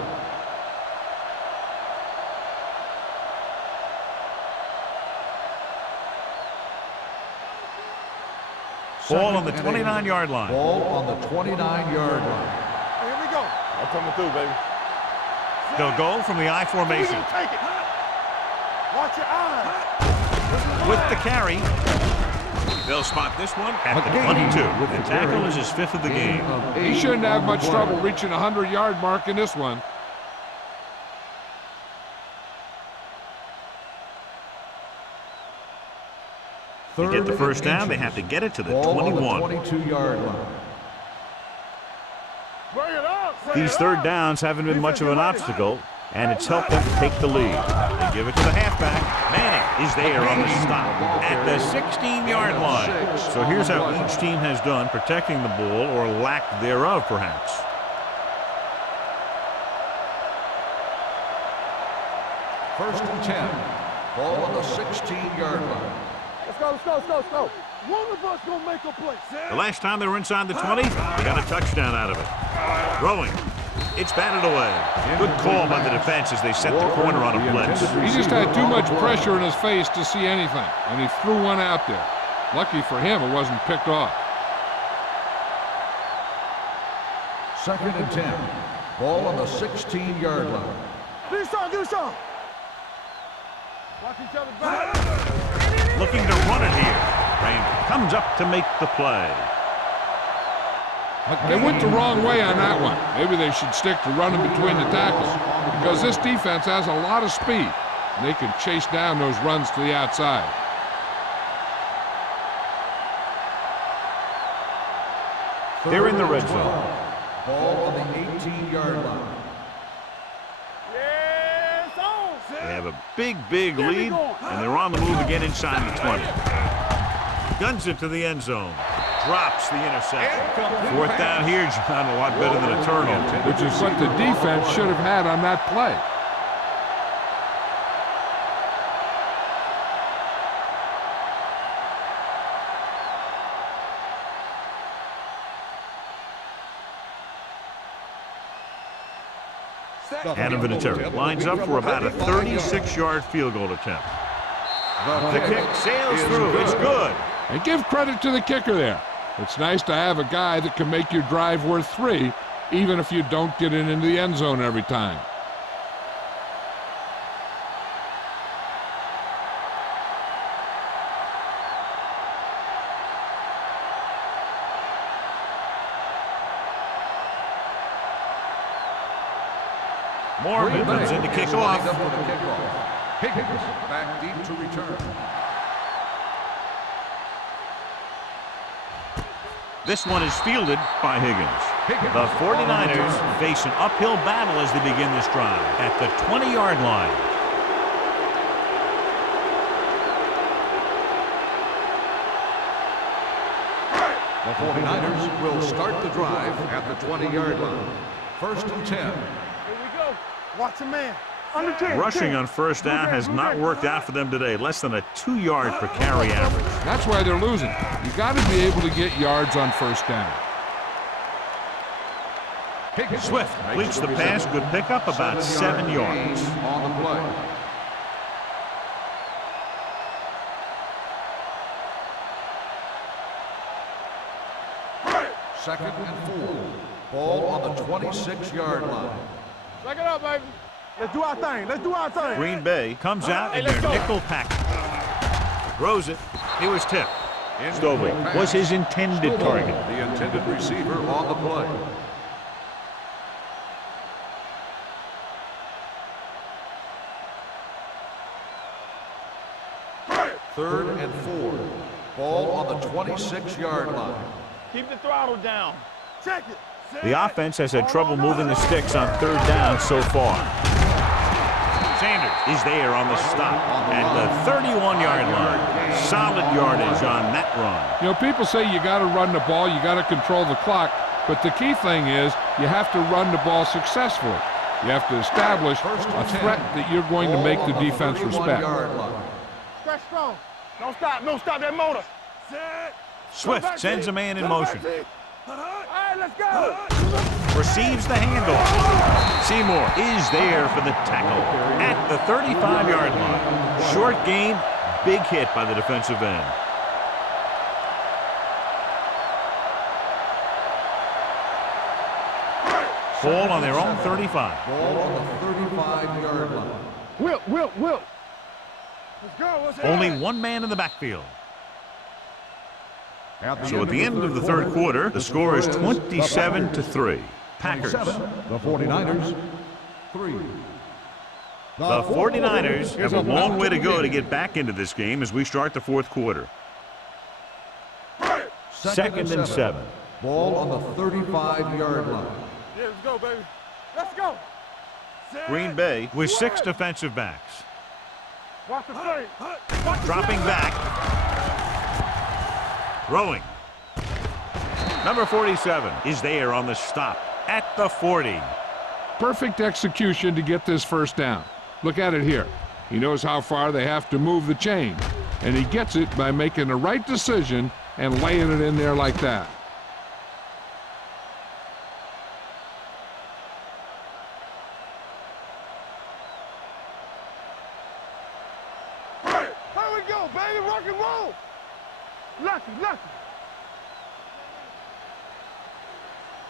Ball on the 29-yard line. Ball on the 29-yard line. Here we go. I'm coming through, baby. They'll go from the I We formation. gonna take it. Watch your eyes. With the carry. They'll spot this one at the 22. The tackle is his 5th of the game. He shouldn't have much trouble reaching the 100-yard mark in this one. To get the first down, they have to get it to the 21. 22-yard line. Bring it up. These third downs haven't been much of an obstacle, and it's helped them to take the lead. They give it to the halfback. Manning is there on the stop at the 16-yard line. So here's how each team has done protecting the ball, or lack thereof, perhaps. First and 10. Ball on the 16-yard line. Let's go. One of us gonna make a play. The last time they were inside the 20, they got a touchdown out of it. Throwing. It's batted away. Good call by the defense as they set the corner on a blitz. He just had too much pressure in his face to see anything, and he threw one out there. Lucky for him, it wasn't picked off. Second and 10. Ball on the 16-yard line. Do something. Watch each other back. Looking to run it here. Raymond comes up to make the play. They went the wrong way on that one. Maybe they should stick to running between the tackles, because this defense has a lot of speed, and they can chase down those runs to the outside. They're in the red zone. Ball on the 18-yard line. Yes, on. They have a big lead, and they're on the move again inside the 20. Guns it to the end zone. Drops the interception. 4th down here, John, a lot better than a turnover. Which is what the defense should have had on that play. Adam Vinatieri lines up for about a 36-yard field goal attempt. The kick sails through. It's good. And give credit to the kicker there. It's nice to have a guy that can make your drive worth 3, even if you don't get it into the end zone every time. Mormon comes in to kick off. Higgins back deep to return. This one is fielded by Higgins. The 49ers face an uphill battle as they begin this drive at the 20-yard line. The 49ers will start the drive at the 20-yard line. First and 10. Here we go. Watch a man. Under 10. Rushing on first down has not worked out for them today. Less than a 2-yard per carry average. That's why they're losing. You got to be able to get yards on first down. Swift completes the pass. Good pickup, about 7 yards. On the play. Second and 4. Ball on the 26-yard line. Check it out, baby. Let's do our thing. Green Bay comes out in their nickel package. Throws it. It was tipped. Stovey was his intended target. The intended receiver on the play. Third and 4. Ball on the 26-yard line. Keep the throttle down. Check it. The offense has had trouble moving the sticks on third down so far. Sanders is there on the stop at the 31-yard line. Solid yardage on that run. You know, people say you got to run the ball, you got to control the clock, but the key thing is you have to run the ball successfully. You have to establish a threat that you're going to make the defense respect. Stretch strong. Don't stop that motor. Swift sends a man in motion. All right, let's go. Receives the handoff. Seymour is there for the tackle at the 35-yard line. Short gain, big hit by the defensive end. Ball on their own 35. Ball on the 35-yard line. Whip. Let's go. Only one man in the backfield. So at the end of the third quarter, the score is 27-3. Packers. The 49ers, 3. The 49ers have a long way to go to get back into this game as we start the fourth quarter. Second and 7. Ball on the 35-yard line. Yeah, let's go, baby. Let's go. Green Bay with 6 defensive backs. Watch the play. Dropping back. Throwing. Number 47 is there on the stop at the 40. Perfect execution to get this first down. Look at it here. He knows how far they have to move the chain, and he gets it by making the right decision and laying it in there like that. Here we go, baby. Rock and roll. Lucky.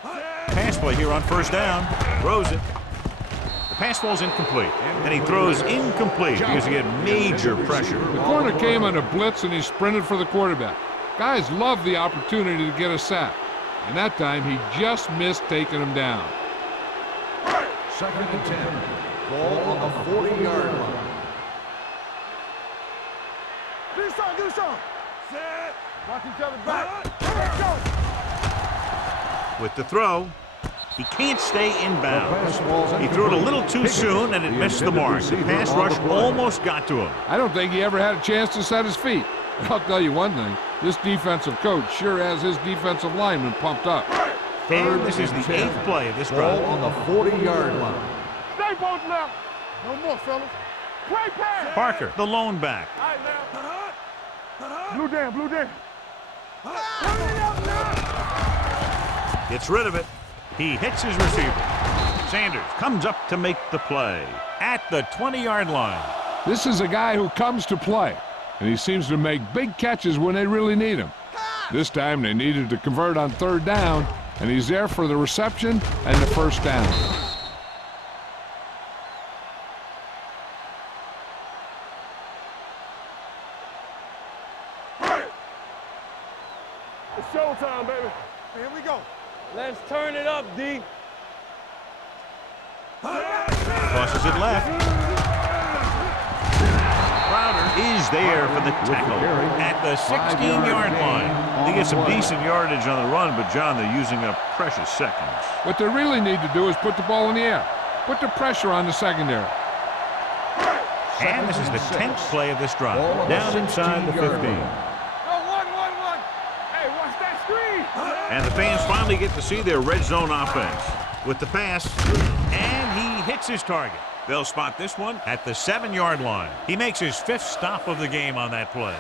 Pass play here on first down. Throws it. The pass falls incomplete, and he throws incomplete because he had major pressure. The corner came on a blitz, and he sprinted for the quarterback. Guys love the opportunity to get a sack, and that time he just missed taking him down. Second and 10. Ball on the 40-yard line. Do something. Watch each other back. Let's go. With the throw, he can't stay inbounds. He threw it a little too soon, and it missed the mark. The pass rush almost got to him. I don't think he ever had a chance to set his feet. I'll tell you one thing, this defensive coach sure has his defensive lineman pumped up. And this is the 8th play of this drive. Ball on the 40-yard line. Stay both left. No more, fellas. Play pass. Parker, the lone back. All right, now. Blue down. Gets rid of it. He hits his receiver. Sanders comes up to make the play at the 20-yard line. This is a guy who comes to play, and he seems to make big catches when they really need him. This time they needed to convert on third down, and he's there for the reception and the first down. It's showtime, baby. Here we go. Let's turn it up, D. Tosses it left. Crowder is there for the tackle at the 16-yard line. They get some decent yardage on the run, but, John, they're using up precious seconds. What they really need to do is put the ball in the air. Put the pressure on the secondary. And this is the 10th play of this drive. Down inside the 15. And the fans finally get to see their red zone offense. With the pass, and he hits his target. They'll spot this one at the 7-yard line. He makes his 5th stop of the game on that play.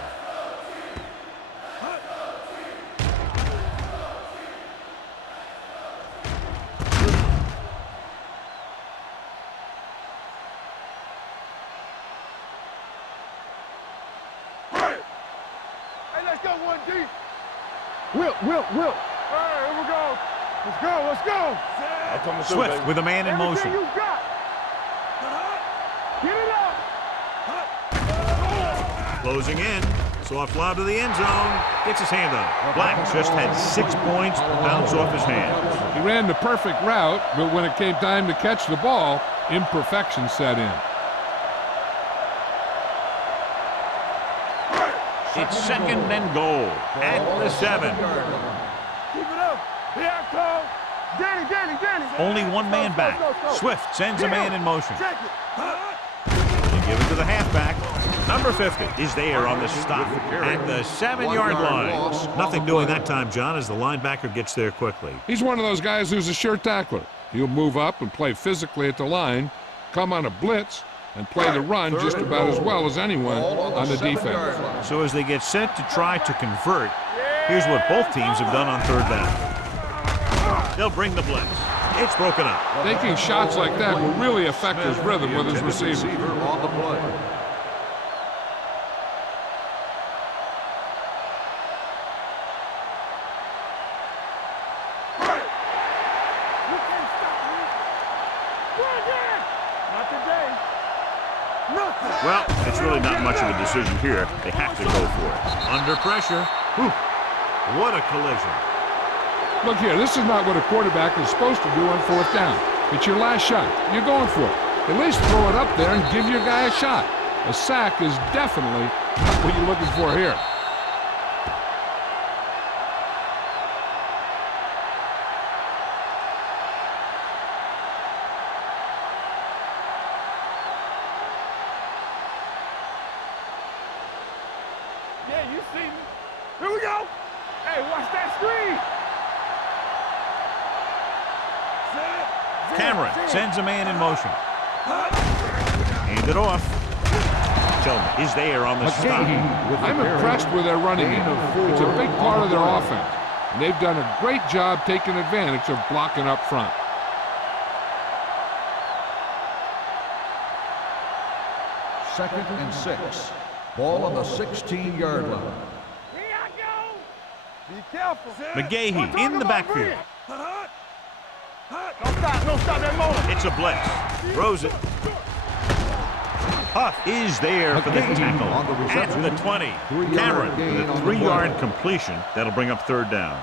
Hey, let's go, 1D. Whip. All right, here we go. Let's go. Swift with a man in motion. Everything you got. Get it up. Closing in. Soft lob to the end zone. Gets his hand on it. Black just had 6 points bounce off his hands. He ran the perfect route, but when it came time to catch the ball, imperfection set in. It's second and goal at the 7. Keep it up. Here I come. Danny. Only one man back. Swift sends a man in motion. Check it. They give it to the halfback. Number 50 is there on the stop at the 7-yard line. Nothing doing that time, John, as the linebacker gets there quickly. He's one of those guys who's a sure tackler. He'll move up and play physically at the line, come on a blitz, and play the run just about as well as anyone on the defense. So as they get set to try to convert, here's what both teams have done on third down. They'll bring the blitz. It's broken up. Taking shots like that will really affect his rhythm with his receiver. On the play. Well, it's really not much of a decision here. They have to go for it. Under pressure. Whew. What a collision. Look here, this is not what a quarterback is supposed to do on fourth down. It's your last shot. You're going for it. At least throw it up there and give your guy a shot. A sack is definitely not what you're looking for here. Yeah, you see me. Here we go. Hey, watch that screen. Cameron sends a man in motion. Hand it off. Tillman is there on the stop. I'm impressed with their running game. It's a big part of their offense. And they've done a great job taking advantage of blocking up front. Second and 6. Ball on the 16-yard line. Here I go. Be careful. McGahee in the backfield. Don't stop that motor. It's a blitz. Throws it. Huff is there for the tackle at the 20. Cameron with a 3-yard completion. That'll bring up third down.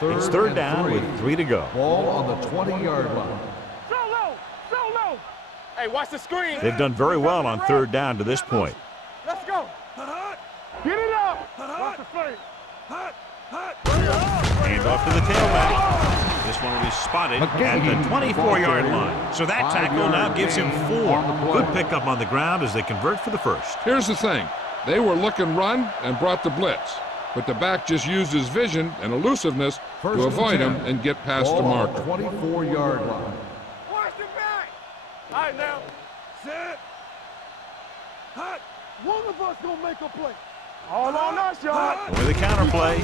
It's third down with 3 to go. Ball on the 20-yard line. So low. Hey, watch the screen. They've done very well on third down to this point. Let's go. Get it up. Watch the play. Hand off to the tailback. This one will be spotted at the 24-yard line. So that tackle now gives him 4. Good pickup on the ground as they convert for the first. Here's the thing. They were looking run and brought the blitz. But the back just used his vision and elusiveness to avoid him and get past the marker. 24-yard line. Watch the back. All right, now. Set. Hot. One of us gonna make a play. All on us, y'all. With the counter play.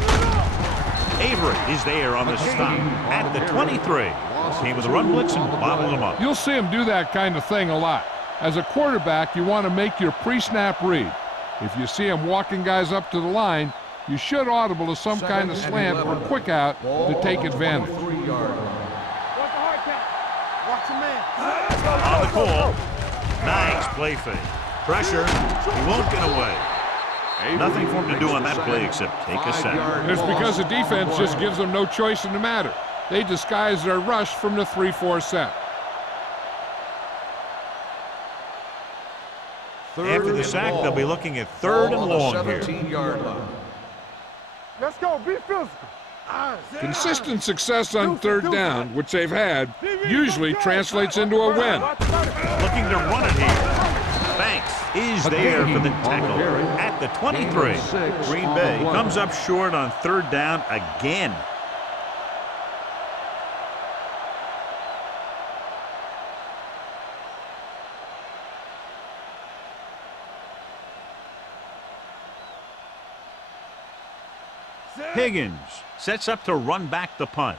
Avery is there on the stop at the 23. Came with a run blitz and bottled him up. You'll see him do that kind of thing a lot. As a quarterback, you want to make your pre-snap read. If you see him walking guys up to the line, you should audible to some kind of slant or quick out to take advantage. Watch the hard count. Watch your man. On the call. Nice play fake. Pressure. He won't get away. Nothing for him to do on that play except take a sack. It's because the defense just gives them no choice in the matter. They disguise their rush from the 3-4 set. After the sack, they'll be looking at third and long here. 17-yard line. Let's go. Be physical. Consistent success on third down, which they've had, usually translates into a win. Looking to run it here. Banks is there for the tackle at the 23. Green Bay comes up short on third down again. Higgins sets up to run back the punt.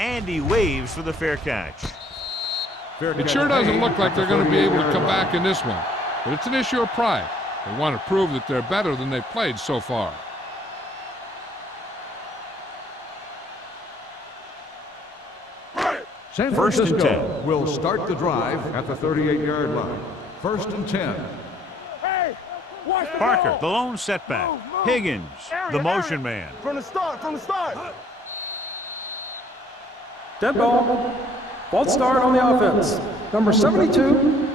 And he waves for the fair catch. It sure doesn't look like they're going to be able to come back in this one, but it's an issue of pride. They want to prove that they're better than they've played so far. San First and Francisco 10. will start the drive at the 38-yard line. First and 10. Hey, watch the Parker, ball. the lone setback. Move. Higgins, the motion man. From the start. Dead ball. False start on the offense. Number 72.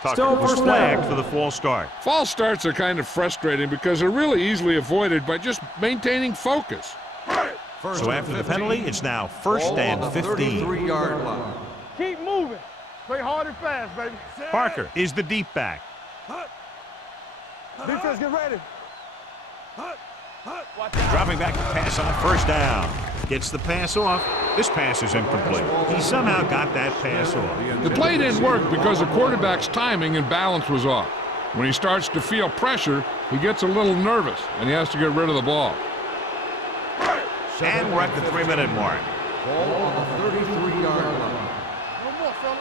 Tucker Still was first flagged down. for the false start. False starts are kind of frustrating because they're really easily avoided by just maintaining focus. First So and after the 15. penalty, it's now first Ball and on the 15. 33-yard line. Keep moving. Play hard and fast, baby. Parker is the deep back. Defense, get ready. Dropping back to pass on first down. Gets the pass off. This pass is incomplete. He somehow got that pass off. The play didn't work because the quarterback's timing and balance was off. When he starts to feel pressure, he gets a little nervous, and he has to get rid of the ball. And we're at the 3-minute mark. Ball on the 33-yard line. No more, fellas.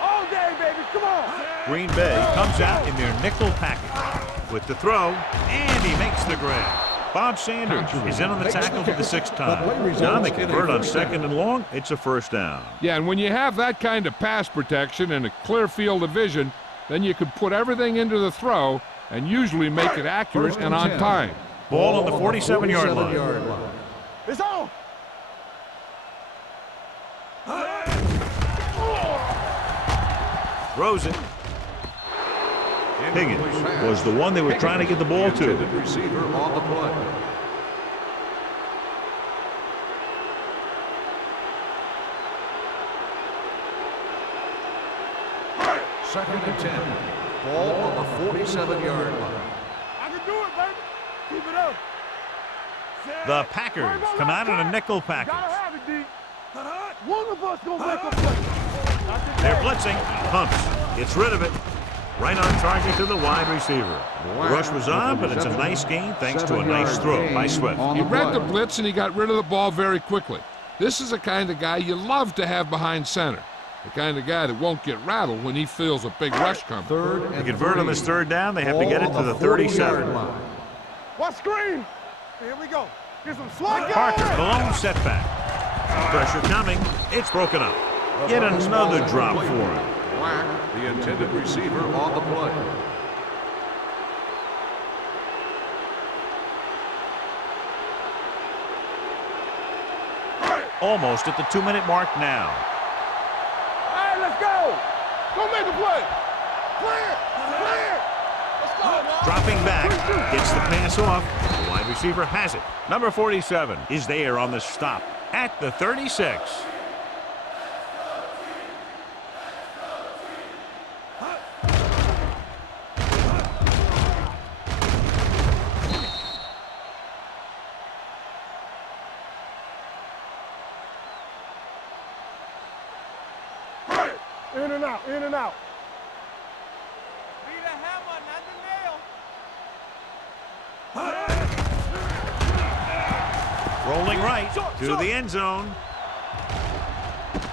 All day, baby. Come on. Green Bay comes out in their nickel package with the throw, and he makes the grab. Bob Sanders is in on the tackle for the 6th time. Now they convert on 2nd and long. It's a first down. Yeah, and when you have that kind of pass protection and a clear field of vision, then you can put everything into the throw and usually make it accurate and on time. Ball on the 47-yard line. It's on. Throws it. Higgins was the one they were trying to get the ball to. Receiver on the play. Second and 10. Ball on the 47-yard line. I can do it, baby. Keep it up. The Packers come out in a nickel package. Gotta have it, D. One of us gonna make a play. They're blitzing. Pumps. Gets rid of it. Right on target to the wide receiver. The rush was on, but it's a nice gain thanks to a nice throw by Swift. He read the blitz and he got rid of the ball very quickly. This is the kind of guy you love to have behind center. The kind of guy that won't get rattled when he feels a big rush coming. To convert on this third down, they have to get it to the 37. Watch screen. Here we go. Get some slug. Parker, the lone setback. Pressure coming. It's broken up. Yet another drop for him. Black, the intended receiver on the play. Almost at the 2-minute mark now. All right, let's go. Go make a play. Clear. Clear. Let's go, man. Dropping back. Gets the pass off. The wide receiver has it. Number 47 is there on the stop at the 36. In and out, in and out. Be the hammer, not the nail. Rolling right to the end zone.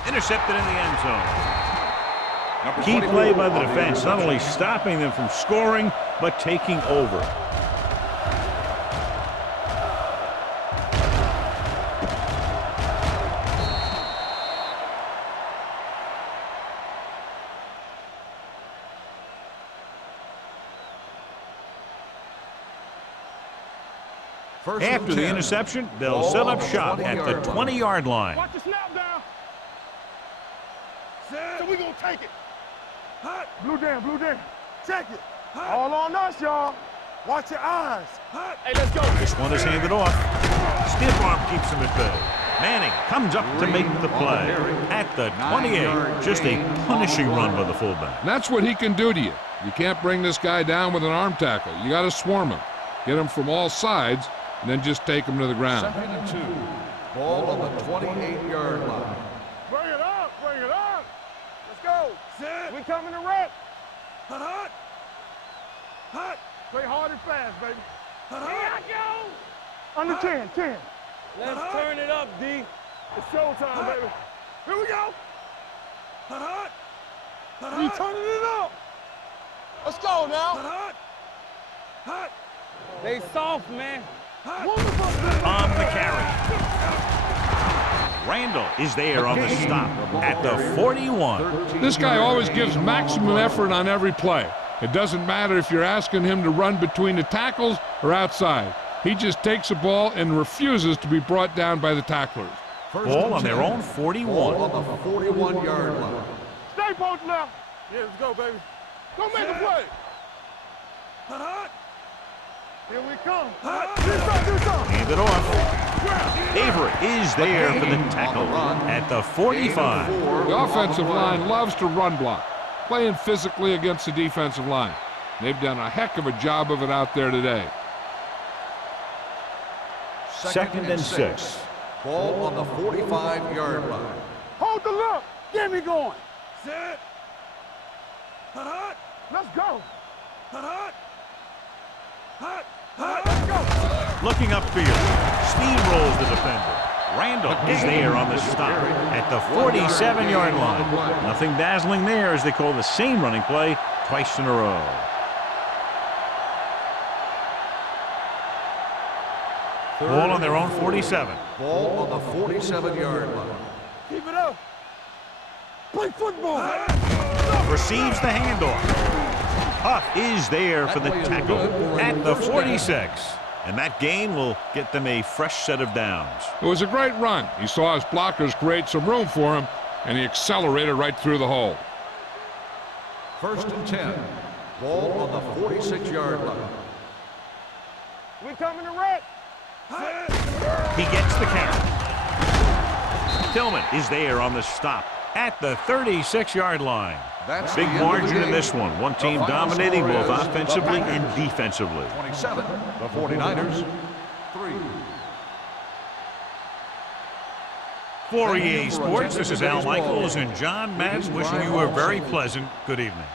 Intercepted in the end zone. Key play by the defense, not only stopping them from scoring, but taking over. After the interception, they'll set up shop at the 20-yard line. Watch the snap down. So we gonna take it. Blue down. Check it. All on us, y'all. Watch your eyes. Hey, let's go. This one is handed off. Stiff arm keeps him at bay. Manning comes up to make the play at the 28. Just a punishing run by the fullback. And that's what he can do to you. You can't bring this guy down with an arm tackle. You got to swarm him. Get him from all sides, and then just take him to the ground. Second and 2. Ball on the 28-yard line. Bring it up. Bring it up. Let's go. We coming to rep. Hot. Play hard and fast, baby. Here I go. Under 10. Let's turn it up, D. It's showtime, baby. Here we go. We turning it up. Let's go now. They soft, man. On the carry. Randall is there on the stop at the 41. This guy always gives maximum effort on every play. It doesn't matter if you're asking him to run between the tackles or outside. He just takes the ball and refuses to be brought down by the tacklers. Ball on their own Ball 41. on the 41-yard line. Stay post now. Yeah, let's go, baby. Go make a play. Here we come. Do something. Hand it off. Avery is there for the tackle at the 45. The offensive line loves to run block, playing physically against the defensive line. They've done a heck of a job of it out there today. Second and 6. Ball on the 45-yard line. Hold the look. Get me going. Set. Let's go. Let's go. Looking upfield. Speed rolls the defender. Randall is there on the stop at the 47-yard line. Nothing dazzling there as they call the same running play twice in a row. Ball on their own 47. Ball on the 47-yard line. Keep it up. Play football. Receives the handoff. Huff is there for the tackle at the 46. And that gain will get them a fresh set of downs. It was a great run. He saw his blockers create some room for him, and he accelerated right through the hole. First and 10. Ball on the 46-yard line. We coming to wreck. He gets the carry. Tillman is there on the stop at the 36-yard line. That's Big the end of the margin in game. this one. One The team final dominating score both is the offensively and Packers defensively. 27. The 49ers 3. For EA Sports, this is Al Michaels and John Madden wishing you a very pleasant good evening.